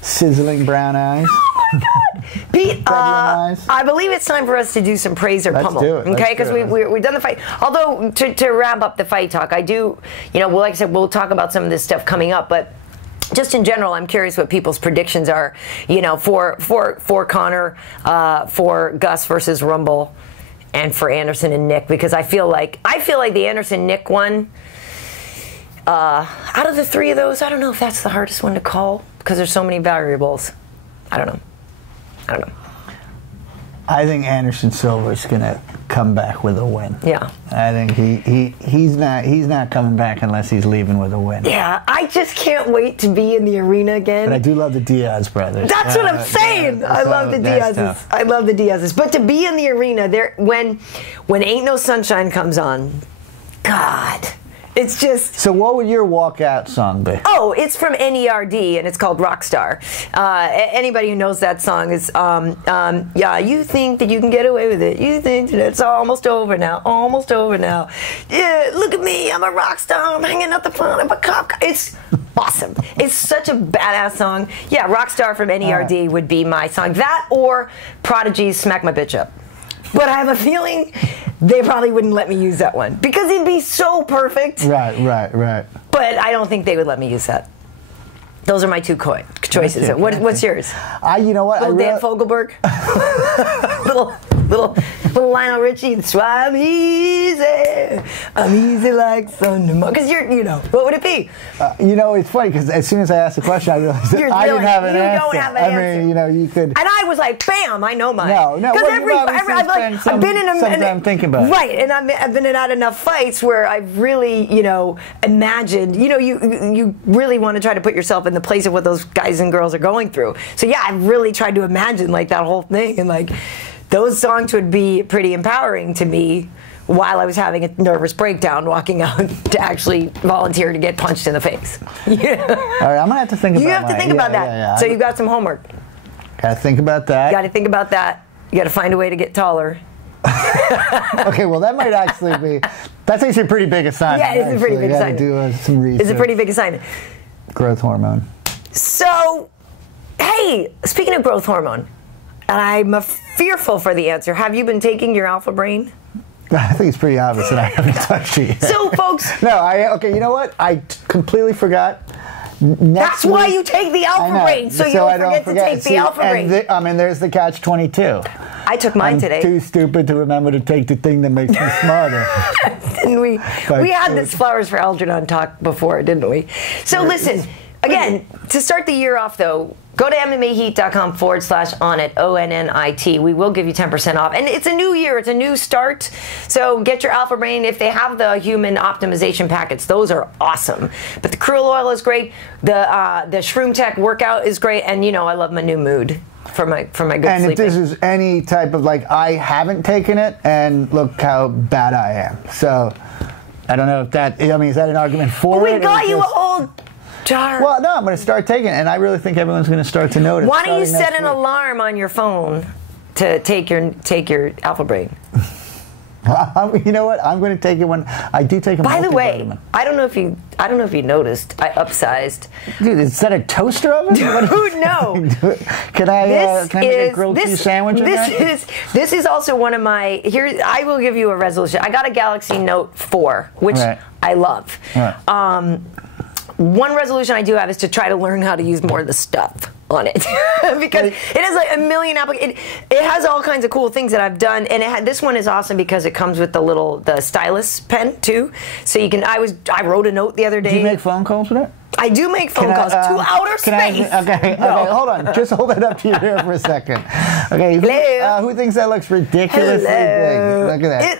sizzling brown eyes. Oh my God. Pete, I believe it's time for us to do some praise or pummel. Do it. Okay, because we've done the fight. Although, to wrap up the fight talk, I do, like I said, we'll talk about some of this stuff coming up, but just in general, I'm curious what people's predictions are, for Conor, for Gus versus Rumble, and for Anderson and Nick, because I feel like the Anderson-Nick one, out of the 3 of those, I don't know if that's the hardest one to call, because there's so many variables. I don't know. I think Anderson Silva's going to come back with a win. Yeah. I think he's not coming back unless he's leaving with a win. Yeah, I just can't wait to be in the arena again. But I do love the Diaz brothers. That's what I'm saying. I love the Diazes. I love the Diazes. But to be in the arena there when Ain't No Sunshine comes on, God. It's just... So what would your walkout song be? Oh, it's from NERD, and it's called Rockstar. Anybody who knows that song is, yeah, you think that you can get away with it. You think that it's almost over now. Almost over now. Yeah, look at me. I'm a rock star. I'm hanging out the front of a cop car. It's awesome. It's such a badass song. Yeah, Rockstar from NERD would be my song. That or Prodigy's Smack My Bitch Up. But I have a feeling they probably wouldn't let me use that one because it'd be so perfect. Right. But I don't think they would let me use that. Those are my two choices. What's yours? You know what? Little Dan Fogelberg. little Lionel Richie. That's why I'm easy. I'm easy like thunder. Because what would it be? It's funny because as soon as I asked the question, I realized that I didn't have an answer. You don't have an answer. I mean, you could. And I was like, bam, I know mine. No. Because I've been in I'm thinking about it. Right, and I've been in enough fights where I've really, imagined. You really want to try to put yourself in the place of what those guys and girls are going through. So yeah, I really tried to imagine like that whole thing, and like those songs would be pretty empowering to me while I was having a nervous breakdown walking out to actually volunteer to get punched in the face. Yeah. All right, I'm gonna have to think about. You have to think about that. Yeah. So you got some homework. Gotta think about that. You got to think about that. You got to find a way to get taller. Okay, well that might actually be. That's actually a pretty big assignment. Yeah, it's a pretty big assignment. Do some research. It's a pretty big assignment. Growth hormone. So, hey, speaking of growth hormone, and I'm fearful for the answer. Have you been taking your Alpha Brain? I think it's pretty obvious that I haven't touched it yet. So, folks. No, okay, you know what? I completely forgot. That's why you take the Alpha Brain, so you don't forget to take the Alpha Brain. There's the catch-22. I took mine today. I'm too stupid to remember to take the thing that makes me smarter. Didn't we? We had this Flowers for Algernon talk before, didn't we? So listen, again, to start the year off, though, go to MMAheat.com/onnit, ONNIT. We will give you 10% off. And it's a new year. It's a new start. So get your Alpha Brain. If they have the human optimization packets, those are awesome. But the krill oil is great. The Shroom Tech workout is great. And, I love my new mood for my good sleeping. And if this is any type of, I haven't taken it, and look how bad I am. So I don't know if that, is that an argument for it? We got you a whole jar. Well, no, I'm going to start taking it, and I really think everyone's going to start to notice. Why don't you set an alarm on your phone to take your Alpha Brain? You know what? I'm going to take it when I do take a multivitamin. By the way, I don't know if you noticed, I upsized. Dude, is that a toaster oven? Dude, no. Can I make a grilled cheese sandwich? This is also one of my. Here, I will give you a resolution. I got a Galaxy Note 4, which I love. Right. One resolution I do have is to try to learn how to use more of the stuff on it because it has like a million applications. It has all kinds of cool things that I've done, and this one is awesome because it comes with the stylus pen too. So you can. I wrote a note the other day. Do you make phone calls with it? I do make phone calls to outer space. Okay, hold on. Just hold it up to your ear for a second. Okay, who thinks that looks ridiculously big? Look at that.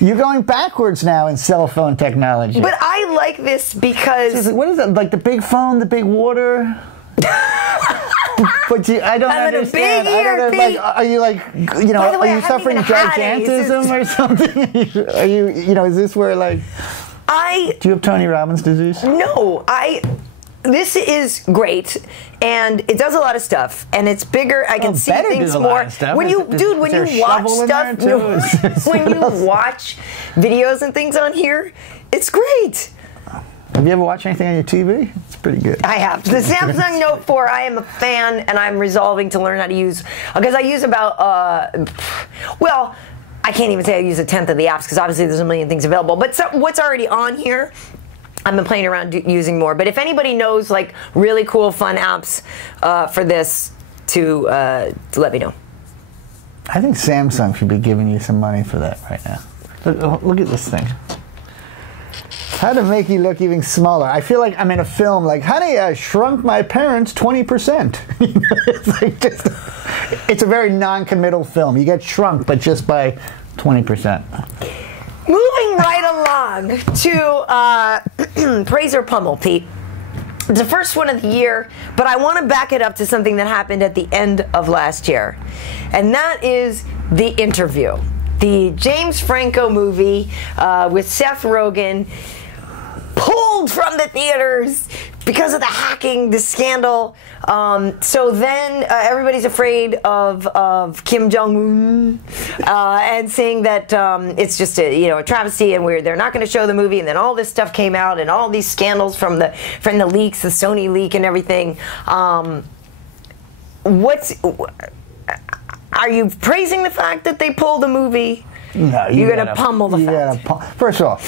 You're going backwards now in cell phone technology. But I like this because... What is it? Like the big phone, the big water? But I don't understand. I don't know, are you are you suffering gigantism or something? Are you, is this where do you have Tony Robbins disease? No, this is great, and it does a lot of stuff, and it's bigger. I can see things more. When you watch stuff, when you watch videos and things on here, it's great. Have you ever watched anything on your TV? It's pretty good. I have. The Samsung Note 4, I am a fan, and I'm resolving to learn how to use, because I use about, I can't even say I use 1/10 of the apps, because obviously there's a million things available. But what's already on here, I've been playing around using more. But if anybody knows, really cool, fun apps for this, to let me know. I think Samsung should be giving you some money for that right now. Look at this thing. How to make you look even smaller. I feel like I'm in a film like, honey, I shrunk my parents 20%. It's like it's a very non-committal film. You get shrunk, but just by 20%. Moving right along to Praise or Pummel, Pete. It's the first one of the year, but I want to back it up to something that happened at the end of last year. And that is The Interview. The James Franco movie with Seth Rogen, pulled from the theaters because of the hacking, the scandal. So then everybody's afraid of Kim Jong-un and saying that it's just a travesty and they're not going to show the movie. And then all this stuff came out and all these scandals from the leaks, the Sony leak and everything. Are you praising the fact that they pulled the movie? No, you're going to pummel the fact. First of all,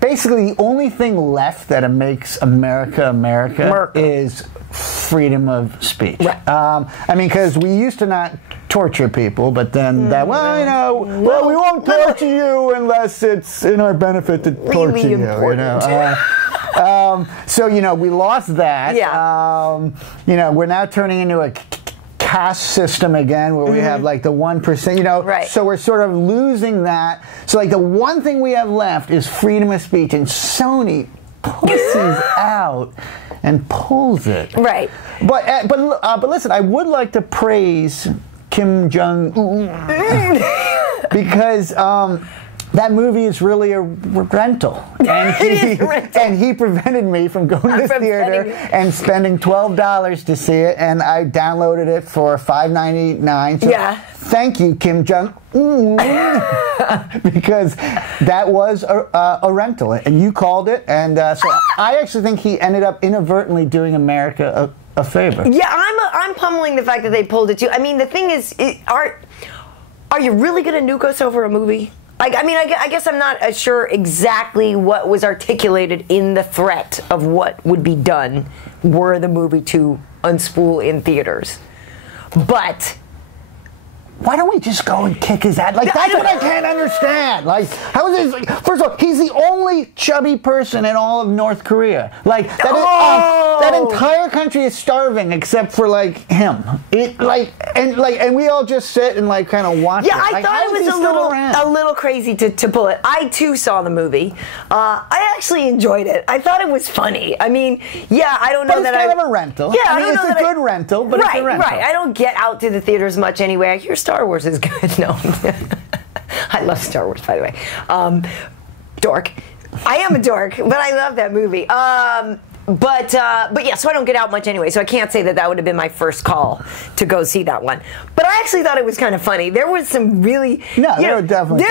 basically the only thing left that makes America is freedom of speech. Right. I mean, because we used to not torture people, but then we won't torture you unless it's in our benefit to torture really you. So we lost that. Yeah. We're now turning into a caste system again where we have like the 1%, right. So we're sort of losing that. So like the one thing we have left is freedom of speech, and Sony pushes out and pulls it. Right. But listen, I would like to praise Kim Jong-un because that movie is really a rental. And he prevented me from going to the theater and spending $12 to see it, and I downloaded it for $5.99. So thank you, Kim Jong-un, because that was a rental, and you called it, and so I actually think he ended up inadvertently doing America a favor. Yeah, I'm pummeling the fact that they pulled it too. I mean, the thing is, are you really going to nuke us over a movie? I guess I'm not sure exactly what was articulated in the threat of what would be done were the movie to unspool in theaters. But why don't we just go and kick his ass? Like, that's what I can't understand. Like, how is this? First of all, he's the only chubby person in all of North Korea. Like, that entire country is starving except for like him. And we all just sit and like kind of watch. Yeah, it. I thought it was a little crazy to pull it. I too saw the movie. I actually enjoyed it. I thought it was funny. I mean, I don't know but that it's kind of a rental. Yeah, I mean, it's a good rental, but it's a rental. Right. I don't get out to the theaters much anyway. I hear Star Wars is good. No. I love Star Wars, by the way. Dork. I am a dork, but I love that movie. But yeah, so I don't get out much anyway, so I can't say that would have been my first call to go see that one. But I actually thought it was kind of funny. There was some really... there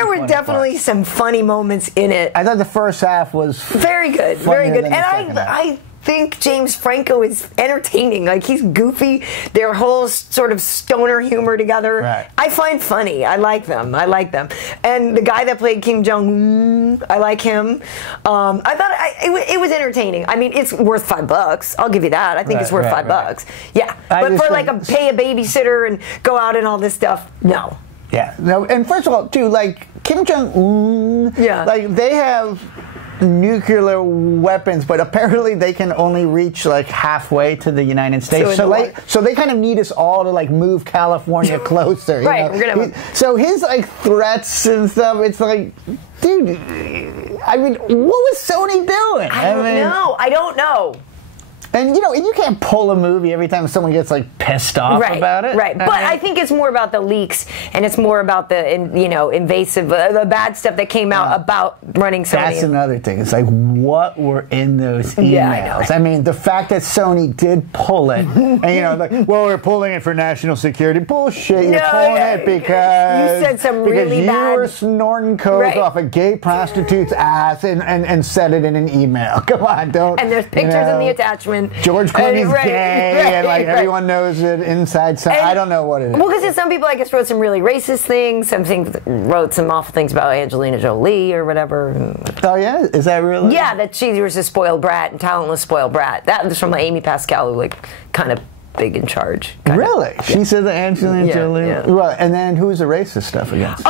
were definitely some funny moments in it. I thought the first half was... Very good, very good. And I think James Franco is entertaining. Like, he's goofy. Their whole sort of stoner humor together, right. I find funny. I like them. And the guy that played Kim Jong-un, I like him. I thought it was entertaining. I mean, it's worth $5. I'll give you that. I think it's worth $5. Yeah, but for like pay a babysitter and go out and all this stuff, no. Yeah, no. And first of all, too, like Kim Jong-un, like they have nuclear weapons, but apparently they can only reach like halfway to the United States. So they kind of need us all to like move California closer. Right. So his like threats and stuff, it's like, dude, I mean, what was Sony doing? I don't know. And you can't pull a movie every time someone gets like pissed off about it. Right, but I think it's more about the leaks, and it's more about the invasive, the bad stuff that came out about running Sony. That's another thing. It's like, what were in those emails? Yeah, I know. I mean, the fact that Sony did pull it, and like, well, we're pulling it for national security. Bullshit! You're pulling it because you said some really bad. You were snorting coke off a gay prostitute's ass and said it in an email. Come on, don't. And there's pictures in the attachment. George Clooney's gay, and like everyone knows it inside. I don't know what it is. Well, because some people, I guess, wrote some really racist things. Some things wrote some awful things about Angelina Jolie or whatever. Oh yeah, is that really? Yeah, that she was a spoiled brat and talentless spoiled brat. That was from Amy Pascal, who like kind of big in charge. Really? She said that Angelina Jolie. Yeah. Well, and then who was the racist stuff against?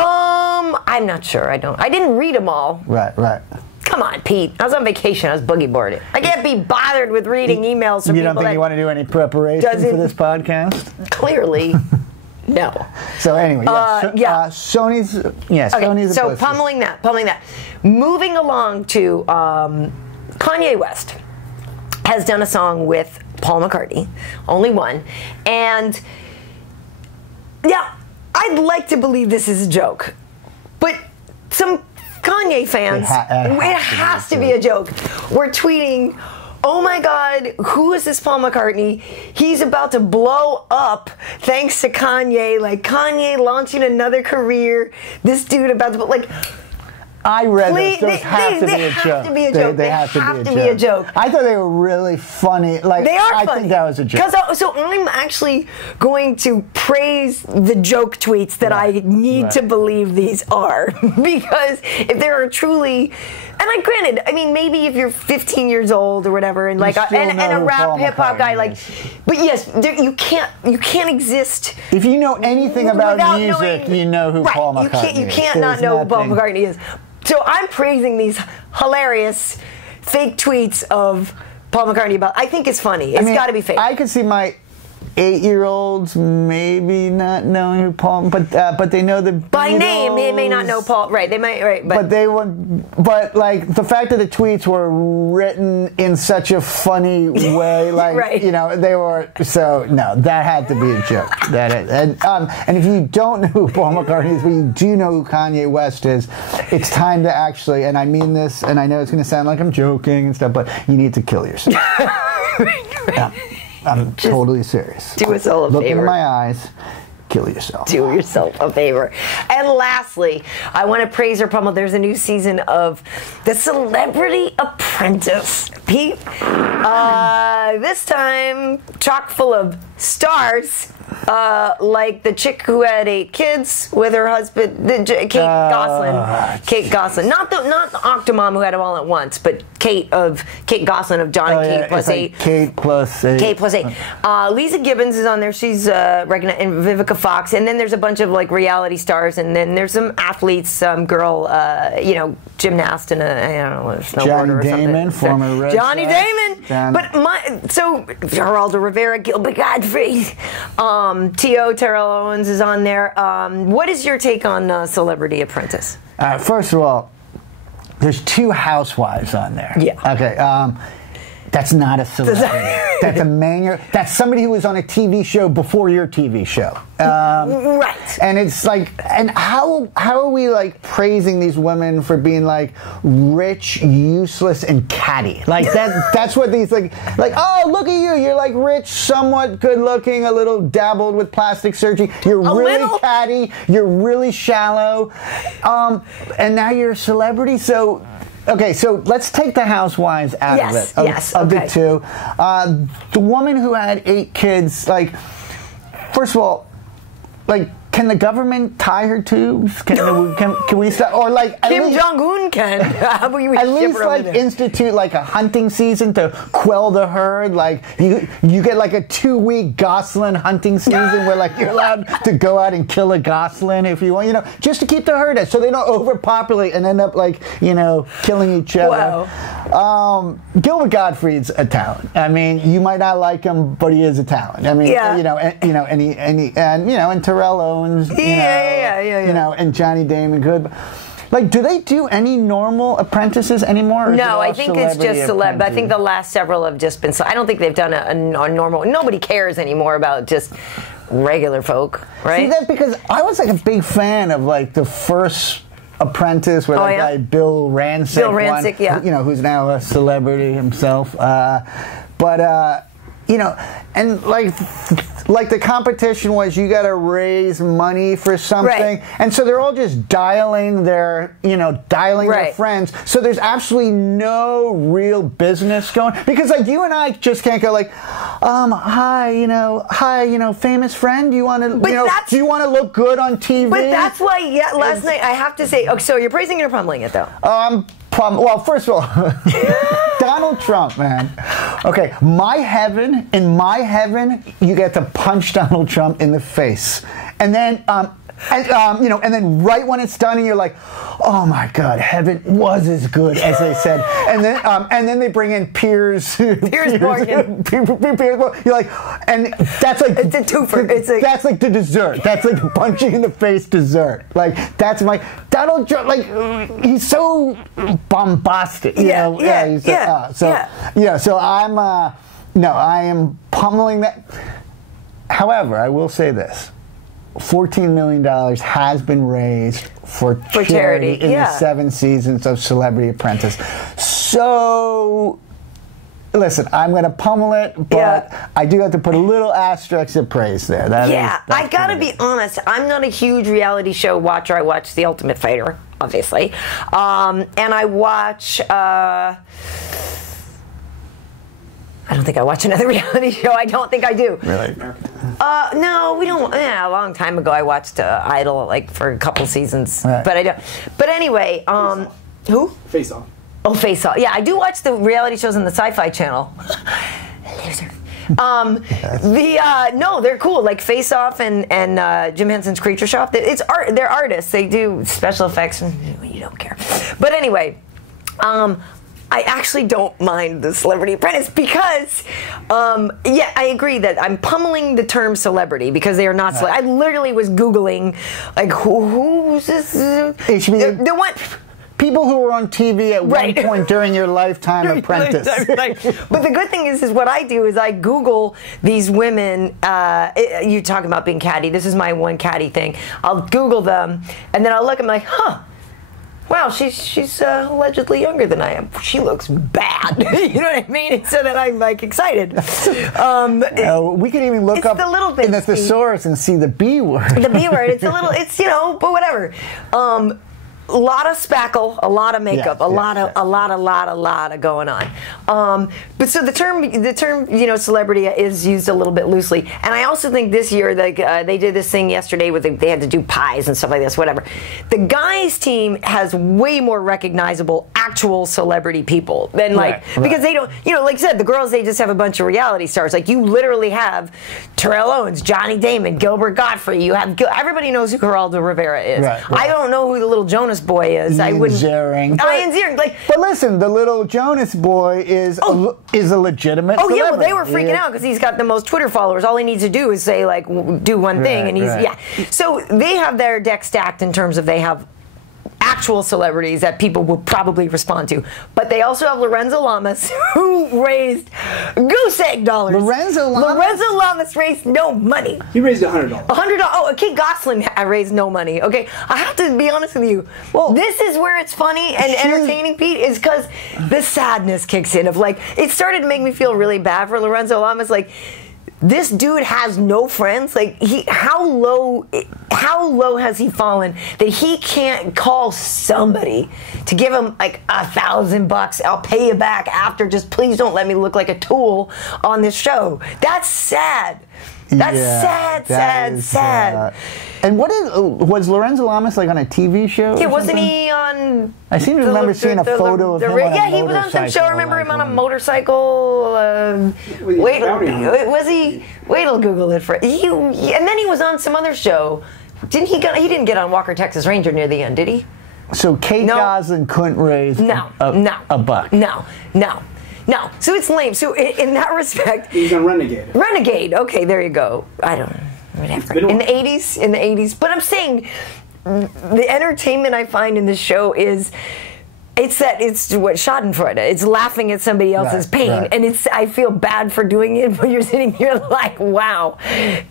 I I'm not sure. I didn't read them all. Right. Come on, Pete. I was on vacation. I was boogie boarded. I can't be bothered with reading emails from people. You don't think you want to do any preparation for this podcast? Clearly, no. So anyway, Sony's. Yes, okay, Sony's. So pummeling that. Moving along to Kanye West has done a song with Paul McCartney, only one, and yeah, I'd like to believe this is a joke, but some Kanye fans, it has to be a joke. We're tweeting, oh my God, who is this Paul McCartney? He's about to blow up thanks to Kanye. Like, Kanye launching another career. This dude about to, like... I read this. Those have to be a joke. They have to be a joke. I thought they were really funny. Like, they are funny. I think that was a joke. So I'm actually going to praise the joke tweets that I need to believe these are. Because if there are truly... And granted, I mean, maybe if you're 15 years old or whatever, and like and a rap hip hop guy, like, but yes, you can't exist. If you know anything about music, you know who Paul McCartney is. You can't not know who Paul McCartney is. So I'm praising these hilarious fake tweets of Paul McCartney about. I think it's funny. It's got to be fake. I could see my 8-year-olds maybe not knowing who Paul, but they know the Beatles. By name. They may not know Paul, right? They might, but like the fact that the tweets were written in such a funny way, like you know, they were. So no, that had to be a joke. And if you don't know who Paul McCartney is, but you do know who Kanye West is, it's time to actually. And I mean this, and I know it's going to sound like I'm joking and stuff, but you need to kill yourself. Yeah. I'm totally serious. Do us all a favor. Look in my eyes. Kill yourself. Do yourself a favor. And lastly, I want to praise or pummel. There's a new season of The Celebrity Apprentice. Pete, this time chock full of stars. Like the chick who had 8 kids with her husband, Kate Gosselin. Kate Gosselin, not the Octomom who had them all at once, but Kate Gosselin of John and Kate plus 8. Kate plus 8. Kate plus 8. Lisa Gibbons is on there. She's and Vivica Fox, and then there's a bunch of like reality stars, and then there's some athletes, some girl, gymnast and I don't know, snowboarder or something. Damon, former Red Johnny Damon. But Geraldo Rivera, Gilbert Godfrey. T.O. Terrell Owens is on there. What is your take on Celebrity Apprentice? First of all, there's 2 housewives on there. Yeah. Okay. That's not a celebrity. That's somebody who was on a TV show before your TV show. Right. And it's like, and how are we like praising these women for being like rich, useless, and catty? Like that's what these like, oh, look at you. You're like rich, somewhat good looking, a little dabbled with plastic surgery. You're really catty. You're really shallow. And now you're a celebrity. So, okay, so let's take the housewives out of it. Of the 2. The woman who had 8 kids, like, first of all, like, can the government tie her tubes? Can we stop? Or like Kim Jong-un can. How about you at least like institute like a hunting season to quell the herd. Like you get like a 2-week Gosselin hunting season where like you're allowed to go out and kill a Gosselin if you want, just to keep the herd out so they don't overpopulate and end up like killing each other. Wow. Gilbert Gottfried's a talent. I mean, you might not like him, but he is a talent. I mean, and Terrell Owens. And Johnny Damon good. Like, do they do any normal apprentices anymore? No, I think it's just celeb. I think the last several have just been. So I don't think they've done a normal. Nobody cares anymore about just regular folk, right? See, that's because I was like a big fan of like the first Apprentice, where that guy Bill Rancic, who's now a celebrity himself. And like the competition was you got to raise money for something, and so they're all just dialing their friends. So there's absolutely no real business going, because like you and I just can't go like, hi, famous friend, do you want to look good on TV? But that's why last night I have to say, so you're praising it or pummeling it though? Well, first of all, Donald Trump, man. Okay, in my heaven, you get to punch Donald Trump in the face. And then And, and then right when it's done, and you're like, oh my God, heaven was as good as they said. And then they bring in Piers Morgan. You're like, and that's like it's a twofer. That's like the dessert. That's like punching in the face dessert. Like that's my Donald Trump. Like he's so bombastic. So I'm I am pummeling that. However, I will say this. $14 million has been raised for charity in the 7 seasons of Celebrity Apprentice. So, listen, I'm going to pummel it, but I do have to put a little asterisk of praise there. I got to be honest. I'm not a huge reality show watcher. I watch The Ultimate Fighter, obviously. And I watch... I don't think I watch another reality show. I don't think I do. Really? No, we don't. Yeah, a long time ago I watched Idol, like for a couple seasons, but I don't. But anyway, who? Face Off. Oh, Face Off. Yeah, I do watch the reality shows on the Sci-Fi Channel. Loser. No, they're cool. Like Face Off and Jim Henson's Creature Shop. It's art. They're artists. They do special effects, and you don't care. But anyway. I actually don't mind the Celebrity Apprentice because, I agree that I'm pummeling the term celebrity because they are not celebrity. I literally was Googling, like, who's this? The one... People who were on TV at one point during your lifetime Apprentice. But the good thing is what I do is I Google these women. You talk about being catty. This is my one catty thing. I'll Google them, and then I'll look and I'm like, huh. Wow, she's allegedly younger than I am. She looks bad. You know what I mean? And so then I'm like excited. We could even look up the little things, in the thesaurus and see the B word. The B word. It's a little. It's but whatever. A lot of spackle, a lot of makeup, a lot of going on. But so the term, celebrity is used a little bit loosely. And I also think this year, they did this thing yesterday where they had to do pies and stuff like this, whatever. The guys team has way more recognizable actual celebrity people than because they don't, like I said, the girls, they just have a bunch of reality stars. Like you literally have Terrell Owens, Johnny Damon, Gilbert Gottfried. You have, everybody knows who Geraldo Rivera is. Right. I don't know who the little Jonas boy is. Ian Ziering. But listen, the little Jonas boy is a legitimate celebrity. Well, they were freaking out because he's got the most Twitter followers. All he needs to do is say, do one thing, and he's, So they have their deck stacked in terms of they have actual celebrities that people will probably respond to. But they also have Lorenzo Lamas, who raised goose egg dollars. Lorenzo Lamas raised no money. He raised $100. $100. Oh, Kate Gosselin raised no money. Okay, I have to be honest with you. Well, this is where it's funny and entertaining, Pete, is because the sadness kicks in of it started to make me feel really bad for Lorenzo Lamas. This dude has no friends. How low has he fallen that he can't call somebody to give him $1,000? I'll pay you back after. Just please don't let me look like a tool on this show. That's sad. That's sad. And was Lorenzo Lamas on a TV show? Yeah, wasn't he on? I seem to remember seeing a photo of him on a motorcycle. Yeah, he was on some show. I remember him on a motorcycle. Was he? Wait, I'll Google it for you. And then he was on some other show. Didn't he? He didn't get on Walker, Texas Ranger near the end, did he? So Kate Gosselin couldn't raise a buck. No, so it's lame. So in that respect, he's on Renegade. Renegade. Okay, there you go. I don't know. Whatever. In the 80s. But I'm saying the entertainment I find in this show is it's what Schadenfreude. It's laughing at somebody else's pain, and I feel bad for doing it. But you're sitting here like, wow,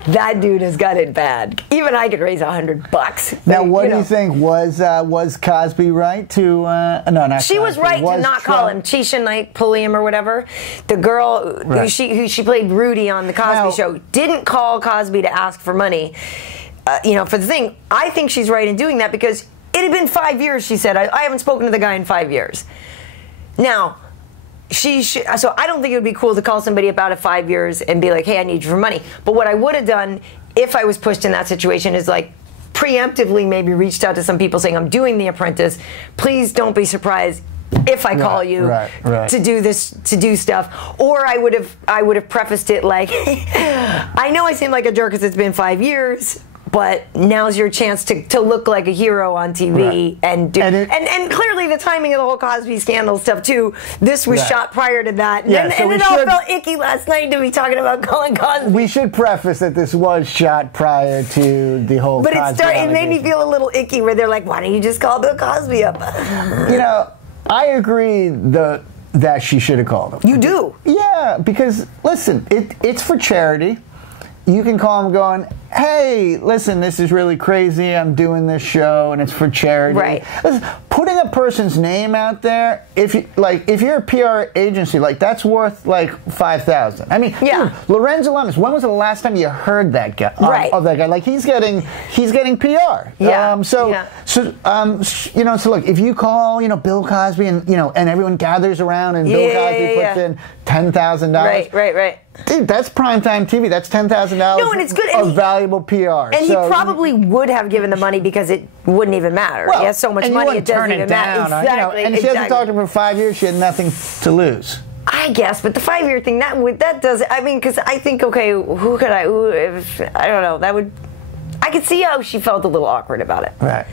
that dude has got it bad. Even I could raise $100. Now, what do you think? Was Cosby right to? No, not. She was right to not call him Cheisha Knight, Pulliam, or whatever. The girl who she played Rudy on the Cosby Show didn't call Cosby to ask for money. For the thing, I think she's right in doing that because it had been 5 years, she said. I haven't spoken to the guy in 5 years. Now, so I don't think it would be cool to call somebody about it 5 years and be like, hey, I need you for money. But what I would have done if I was pushed in that situation is preemptively maybe reached out to some people saying, I'm doing The Apprentice. Please don't be surprised if I call you to do this, to do stuff. Or I would have prefaced it I know I seem like a jerk because it's been 5 years, but now's your chance to look like a hero on TV and do. And clearly the timing of the whole Cosby scandal stuff too. This was shot prior to that. Yeah, and it all felt icky last night to be talking about Colin Cosby. We should preface that this was shot prior to the whole. But it made me feel a little icky where they're like, why don't you just call Bill Cosby up? You know, I agree that she should have called him. You do? Yeah, because listen, it's for charity. You can call him going, hey, listen, this is really crazy. I'm doing this show, and it's for charity. Right. Listen, putting a person's name out there, if you're a PR agency, like that's worth like $5,000. I mean, dude, Lorenzo Lamas. When was the last time you heard that guy? Of that guy, like he's getting PR. Yeah. So look, if you call, Bill Cosby, and and everyone gathers around, and Bill Cosby puts in $10,000. Right. Dude, that's primetime TV. That's $10,000 no, and it's good. of valuable PR. And he probably would have given the money because it wouldn't even matter. He has so much money, it doesn't even matter. Exactly. And she hasn't talked to him for 5 years. She had nothing to lose. I guess, but the 5-year thing, that does, I mean, because I think, okay, I don't know, I could see how she felt a little awkward about it. Right.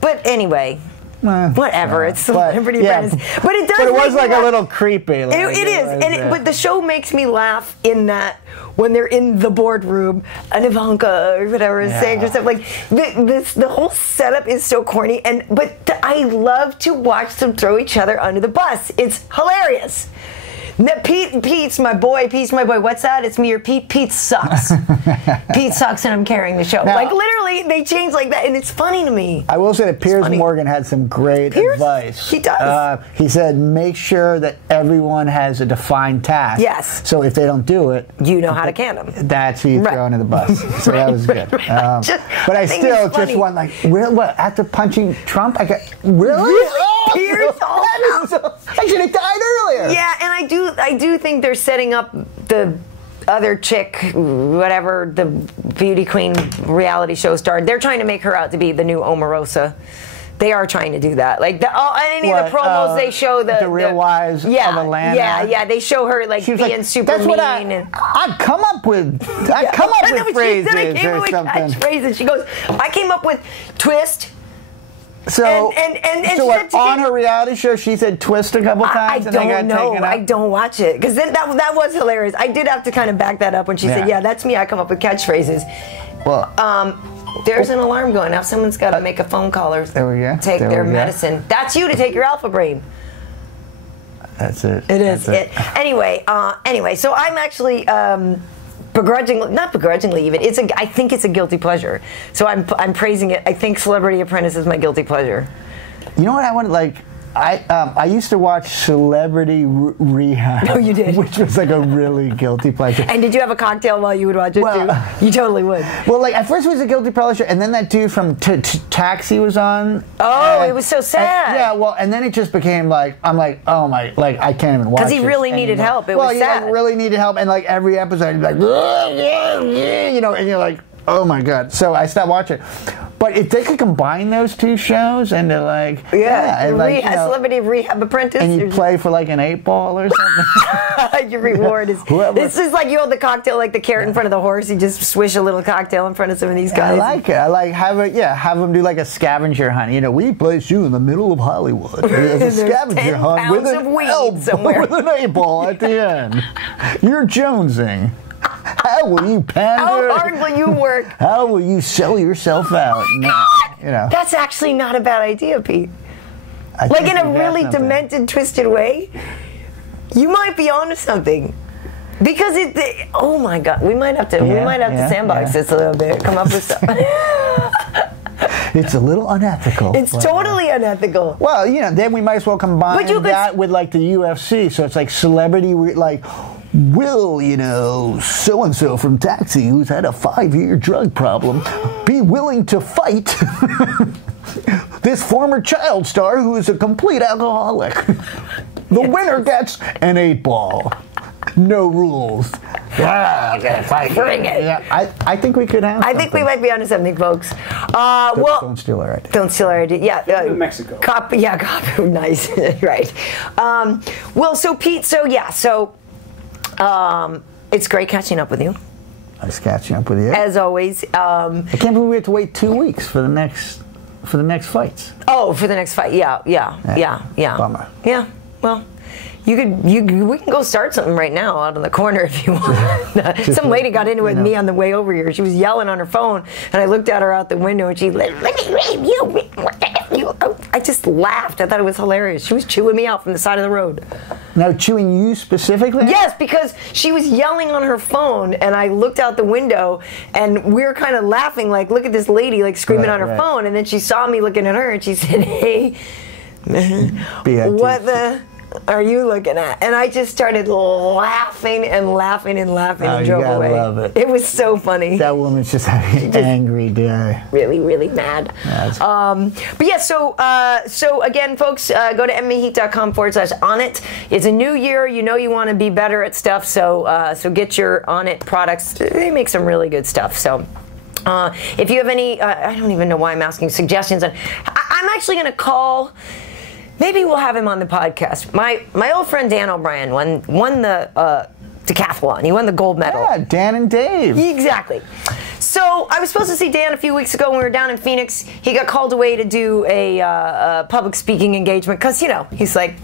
But anyway, whatever. It's Celebrity Apprentice. But it does. But it was like a little creepy. Like it is. But the show makes me laugh in that when they're in the boardroom and Ivanka or whatever is saying or stuff like the whole setup is so corny. But I love to watch them throw each other under the bus. It's hilarious. Pete's my boy. What's that? It's me or Pete. Pete sucks. Pete sucks, and I'm carrying the show. Now, like literally, they change like that, and it's funny to me. I will say that Piers Morgan had some great advice. He does. He said, make sure that everyone has a defined task. Yes. So if they don't do it, you know how to can them. That's who you throw under the bus. So that was good. But I still just want what after punching Trump? I got really. Piers, I should have died earlier. Yeah, and I do think they're setting up the other chick, whatever, the beauty queen reality show star. They're trying to make her out to be the new Omarosa. They are trying to do that. Like any of the promos they show the Real Wives of Atlanta. Yeah. They show her like being like, super mean. I come up with phrases or something. Phrases. She goes, I came up with twist. So on her reality show, she said twist a couple times. I don't watch it because that was hilarious. I did have to kind of back that up when she said, "Yeah, that's me. I come up with catchphrases." Well, there's an alarm going off. Someone's got to make a phone call or take their medicine. That's you to take your Alpha Brain. That's it. It is it. Anyway, so I'm actually. Not begrudgingly even. I think it's a guilty pleasure. So I'm praising it. I think Celebrity Apprentice is my guilty pleasure. You know what I want like? I used to watch Celebrity Rehab. No, you did. Which was like a really guilty pleasure. And did you have a cocktail while you would watch it too? You totally would. Well, like at first it was a guilty pleasure, and then that dude from Taxi was on. Oh, it was so sad. And then it just became like I'm like, oh my, like I can't even watch. Because he really needed help. It was sad. Like, really needed help, and like every episode, he'd be like, and you're like, oh my god. So I stopped watching. But if they could combine those two shows and they're like, and like, Celebrity Rehab Apprentice, and you play for like an 8-ball or something. Your reward is this is like you hold the cocktail like the carrot in front of the horse. You just swish a little cocktail in front of some of these guys. I like it. I like have them do like a scavenger hunt. We place you in the middle of Hollywood. There's a scavenger hunt with an 8-ball at the end. You're jonesing. How will you pander? How hard will you work? How will you sell yourself out? God! That's actually not a bad idea, Pete. Like in a really demented, twisted way, you might be onto something. Because oh my God, we might have to sandbox this a little bit. Come up with something. It's a little unethical. It's totally unethical. Well, then we might as well combine that with like the UFC. So it's like celebrity, like. Will, so-and-so from Taxi, who's had a 5-year drug problem, be willing to fight this former child star who is a complete alcoholic? The winner gets an 8-ball. No rules. Bring it. Yeah, I think we could have I think we might be onto something, folks. Don't steal our idea. Don't steal our idea. Yeah. Mexico. Copy. Nice. Right. So Pete, it's great catching up with you. Nice catching up with you. As always. I can't believe we have to wait 2 weeks for the next fights. Oh, for the next fight. Yeah. Bummer. Yeah. Well, we can go start something right now out in the corner if you want. Some lady got into it with me on the way over here. She was yelling on her phone, and I looked at her out the window, and she, let me rape you. What the hell? I just laughed. I thought it was hilarious. She was chewing me out from the side of the road. Now, chewing you specifically? Yes, because she was yelling on her phone, and I looked out the window, and we were kind of laughing, like, look at this lady, like, screaming on her phone, and then she saw me looking at her, and she said, hey, what the are you looking at? And I just started laughing and laughing and laughing and drove away. Love it. It was so funny. That woman's just having an angry day. Really, really mad. But yeah, so again, folks, go to MMAheat.com/Onnit. It's a new year. You know you want to be better at stuff, so get your Onnit products. They make some really good stuff. So if you have any, I don't even know why I'm asking suggestions. I'm actually going to call. Maybe we'll have him on the podcast. My old friend Dan O'Brien won the decathlon. He won the gold medal. Yeah, Dan and Dave. Exactly. So I was supposed to see Dan a few weeks ago when we were down in Phoenix. He got called away to do a public speaking engagement because, he's like...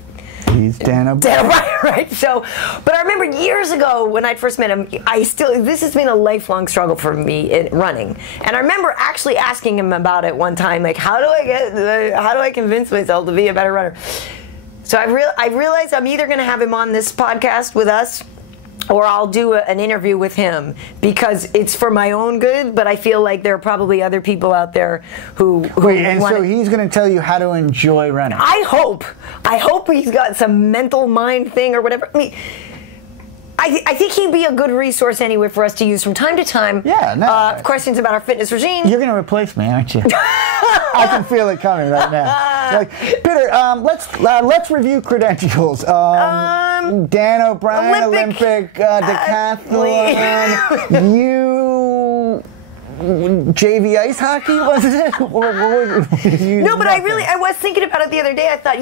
He's Dan O'Brien. Right. So, but I remember years ago when I first met him, this has been a lifelong struggle for me in running. And I remember actually asking him about it one time, like, how do I convince myself to be a better runner? So I realized I'm either going to have him on this podcast with us, or I'll do an interview with him because it's for my own good, but I feel like there are probably other people out there who Wait, and so he's going to tell you how to enjoy running. I hope he's got some mental mind thing or whatever. I mean, I think he'd be a good resource anyway for us to use from time to time. Yeah, no. Questions about our fitness regime. You're going to replace me, aren't you? I can feel it coming right now. Like, Peter, let's review credentials. Dan O'Brien, Olympic decathlon. You JV ice hockey, was it? No, but I was thinking about it the other day. I thought,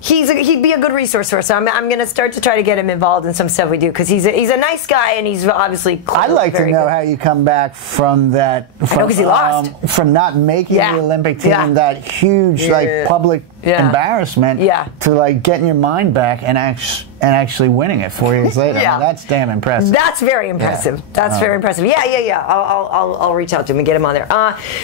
he'd be a good resource for us. So I'm going to start to try to get him involved in some stuff we do because he's a nice guy and he's obviously. I'd like to know how you come back from that. Because he lost. From not making the Olympic team, that huge public embarrassment, to like getting your mind back and actually winning it 4 years later. I mean, that's damn impressive. That's very impressive. That's very impressive. Yeah. I'll reach out to him and get him on there.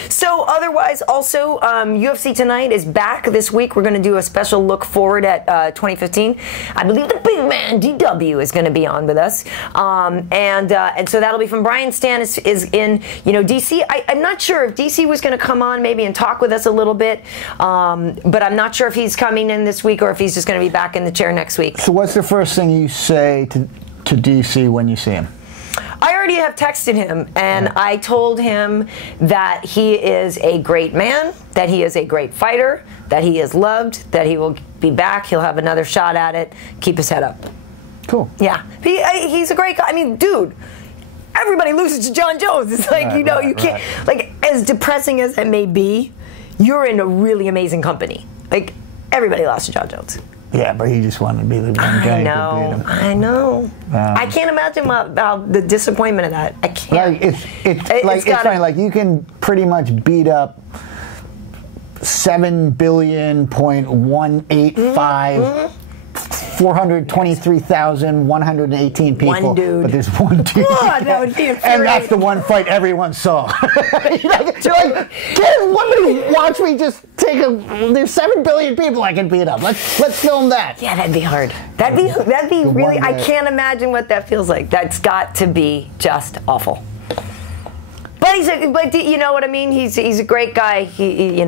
So otherwise, also UFC tonight is back this week. We're going to do a special look forward at 2015. I believe the big man DW is going to be on with us, and so that'll be from Brian Stan is in DC. I'm not sure if DC was going to come on maybe and talk with us a little bit, but I'm not sure if he's coming in this week or if he's just going to be back in the chair next week. So what's the first thing you say to DC when you see him? I already have texted him, and I told him that he is a great man, that he is a great fighter, that he is loved, that he will be back, he'll have another shot at it, keep his head up. Cool. Yeah. He's a great guy. I mean, dude, everybody loses to John Jones. It's like, you can't, like, as depressing as it may be, you're in a really amazing company. Like, everybody lost to John Jones. Yeah, but he just wanted to be the one guy who beat him. I know. I can't imagine about the disappointment of that. I can't. Like, it's funny. Like, you can pretty much beat up 7,000,185 423,118 people. One dude. But there's one dude. Oh, that would be and that's the one fight everyone saw. You're like, can somebody watch me just take there's 7 billion people I can beat up. Let's film that. Yeah, that'd be hard. That'd be really, I can't imagine what that feels like. That's got to be just awful. But you know what I mean? He's a great guy. He's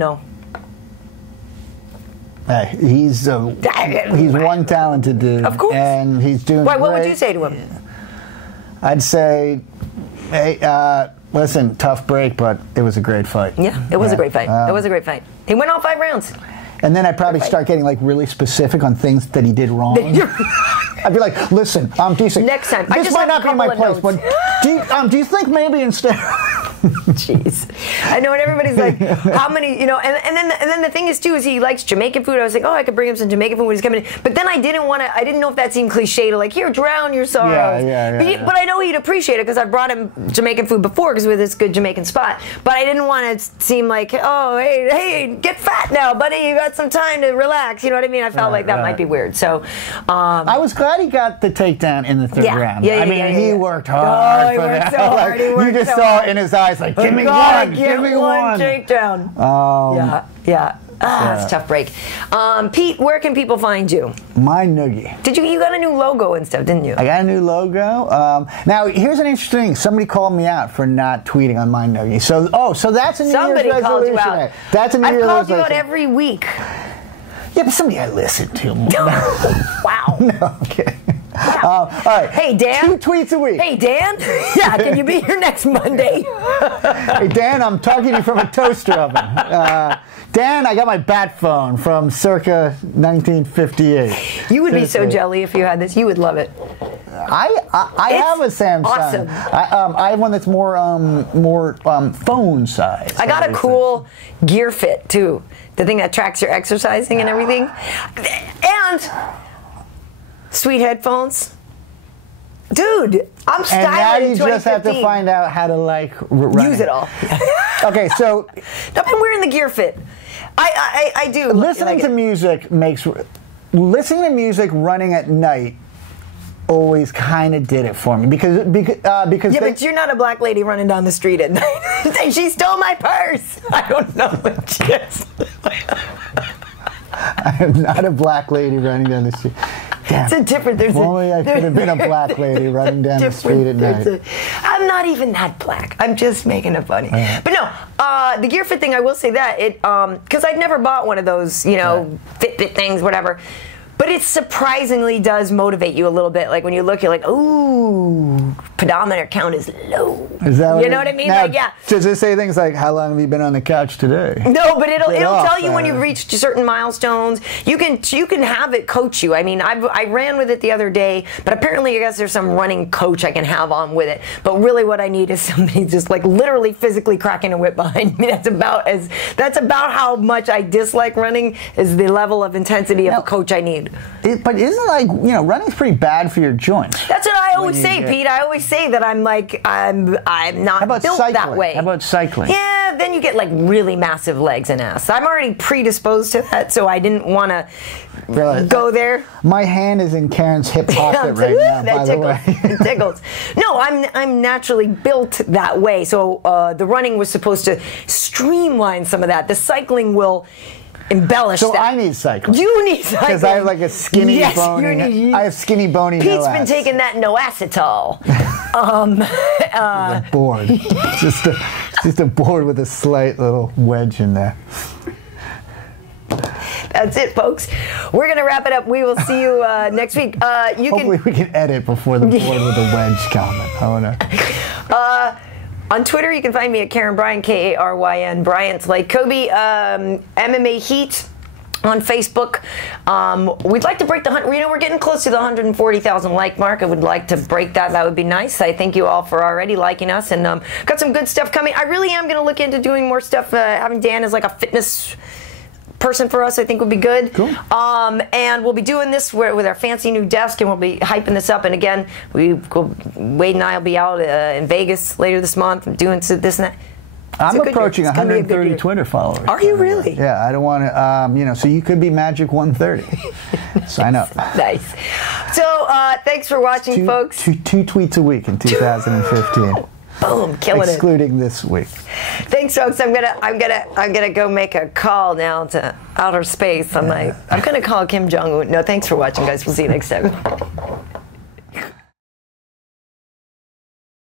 one talented dude. Of course. And he's doing great. What would you say to him? I'd say, hey, listen, tough break, but it was a great fight. Yeah, it was a great fight. It was a great fight. He went all 5 rounds. And then I'd probably start getting like really specific on things that he did wrong. I'd be like, listen, DC. Next time. This might not be my place, but do you think maybe instead... Jeez. I know, and everybody's like, how many, and then the thing is too, is he likes Jamaican food. I was like, oh, I could bring him some Jamaican food when he's coming in. But then I didn't know if that seemed cliche to like, here, drown your sorrows. But I know he'd appreciate it because I brought him Jamaican food before because we had this good Jamaican spot. But I didn't want to seem like, oh, hey, get fat now, buddy. You got some time to relax. You know what I mean? I felt like that might be weird. So I was glad he got the takedown in the third round. He worked hard. Oh, he worked so hard. You just saw it in his eyes, like, give me one, give me one takedown. That's a tough break. Pete, where can people find you? My noogie. You got a new logo and stuff, didn't you? I got a new logo. Now, here's an interesting thing. Somebody called me out for not tweeting on my noogie. So that's a New Year's resolution. Somebody called you out. That's a New Year's resolution. I've called you out every week. Yeah, but somebody I listen to. Wow. No, okay. Wow. All right. Hey, Dan. 2 tweets a week. Hey, Dan. Yeah, can you be here next Monday? Hey, Dan, I'm talking to you from a toaster oven. Dan, I got my bat phone from circa 1958. You would be so jelly if you had this. You would love it. I have a Samsung. Awesome. I have one that's more phone size. I got a cool Gear Fit, too. The thing that tracks your exercising and everything. And sweet headphones. Dude, I'm styling. And now you just have to find out how to use it all. Okay, so I've been wearing the Gear Fit. I do. Listening to music running at night always kind of did it for me because but you're not a black lady running down the street at night. She stole my purse. I don't know what she is. I am not a black lady running down the street. Damn. It's a different. If only I could have been a black lady running down the street at night. I'm not even that black. I'm just making it funny. But no, the Gear Fit thing, I will say that because I'd never bought one of those, Fitbit things, whatever. But it surprisingly does motivate you a little bit. Like when you look, you're like, ooh, pedometer count is low. Is that you know what I mean? Now, does it say things like, how long have you been on the couch today? No, but it'll tell you when you've reached certain milestones. You can have it coach you. I mean, I ran with it the other day, but apparently I guess there's some running coach I can have on with it. But really what I need is somebody just like literally physically cracking a whip behind me. That's about how much I dislike running is the level of intensity of a coach I need. But isn't running's pretty bad for your joints? That's what I always say, Pete. I always say that I'm not built that way. How about cycling? Yeah, then you get like really massive legs and ass. I'm already predisposed to that, so I didn't want to go there. My hand is in Karen's hip pocket right now, by the way. It tickles. No, I'm naturally built that way. So the running was supposed to streamline some of that. The cycling will embellish that. So I need cycling. You need cycling. Because I have like a skinny bony. I have skinny bony. Pete's been taking that no-acetol. A board. just a board with a slight little wedge in there. That's it, folks. We're going to wrap it up. We will see you next week. Hopefully we can edit before the board with a wedge comment. I want to. On Twitter, you can find me at Karyn Bryant, Karyn. Bryant's like Kobe. MMA Heat on Facebook. We'd like to break the we're getting close to the 140,000 like mark. I would like to break that. That would be nice. I thank you all for already liking us, and got some good stuff coming. I really am going to look into doing more stuff. Having Dan as like a fitness person for us, I think would be good. Cool. And we'll be doing this with our fancy new desk, and we'll be hyping this up. And again, Wade and I will be out in Vegas later this month doing this and that. I'm approaching 130 Twitter followers. Are you really? Yeah, I don't want to, so you could be Magic 130. Sign up. Nice. So, thanks for watching, folks. Two tweets a week in 2015. Boom, killing excluding this week. Thanks, folks. I'm gonna go make a call now to outer space. I'm gonna call Kim Jong-un. No, thanks for watching, guys. We'll see you next time.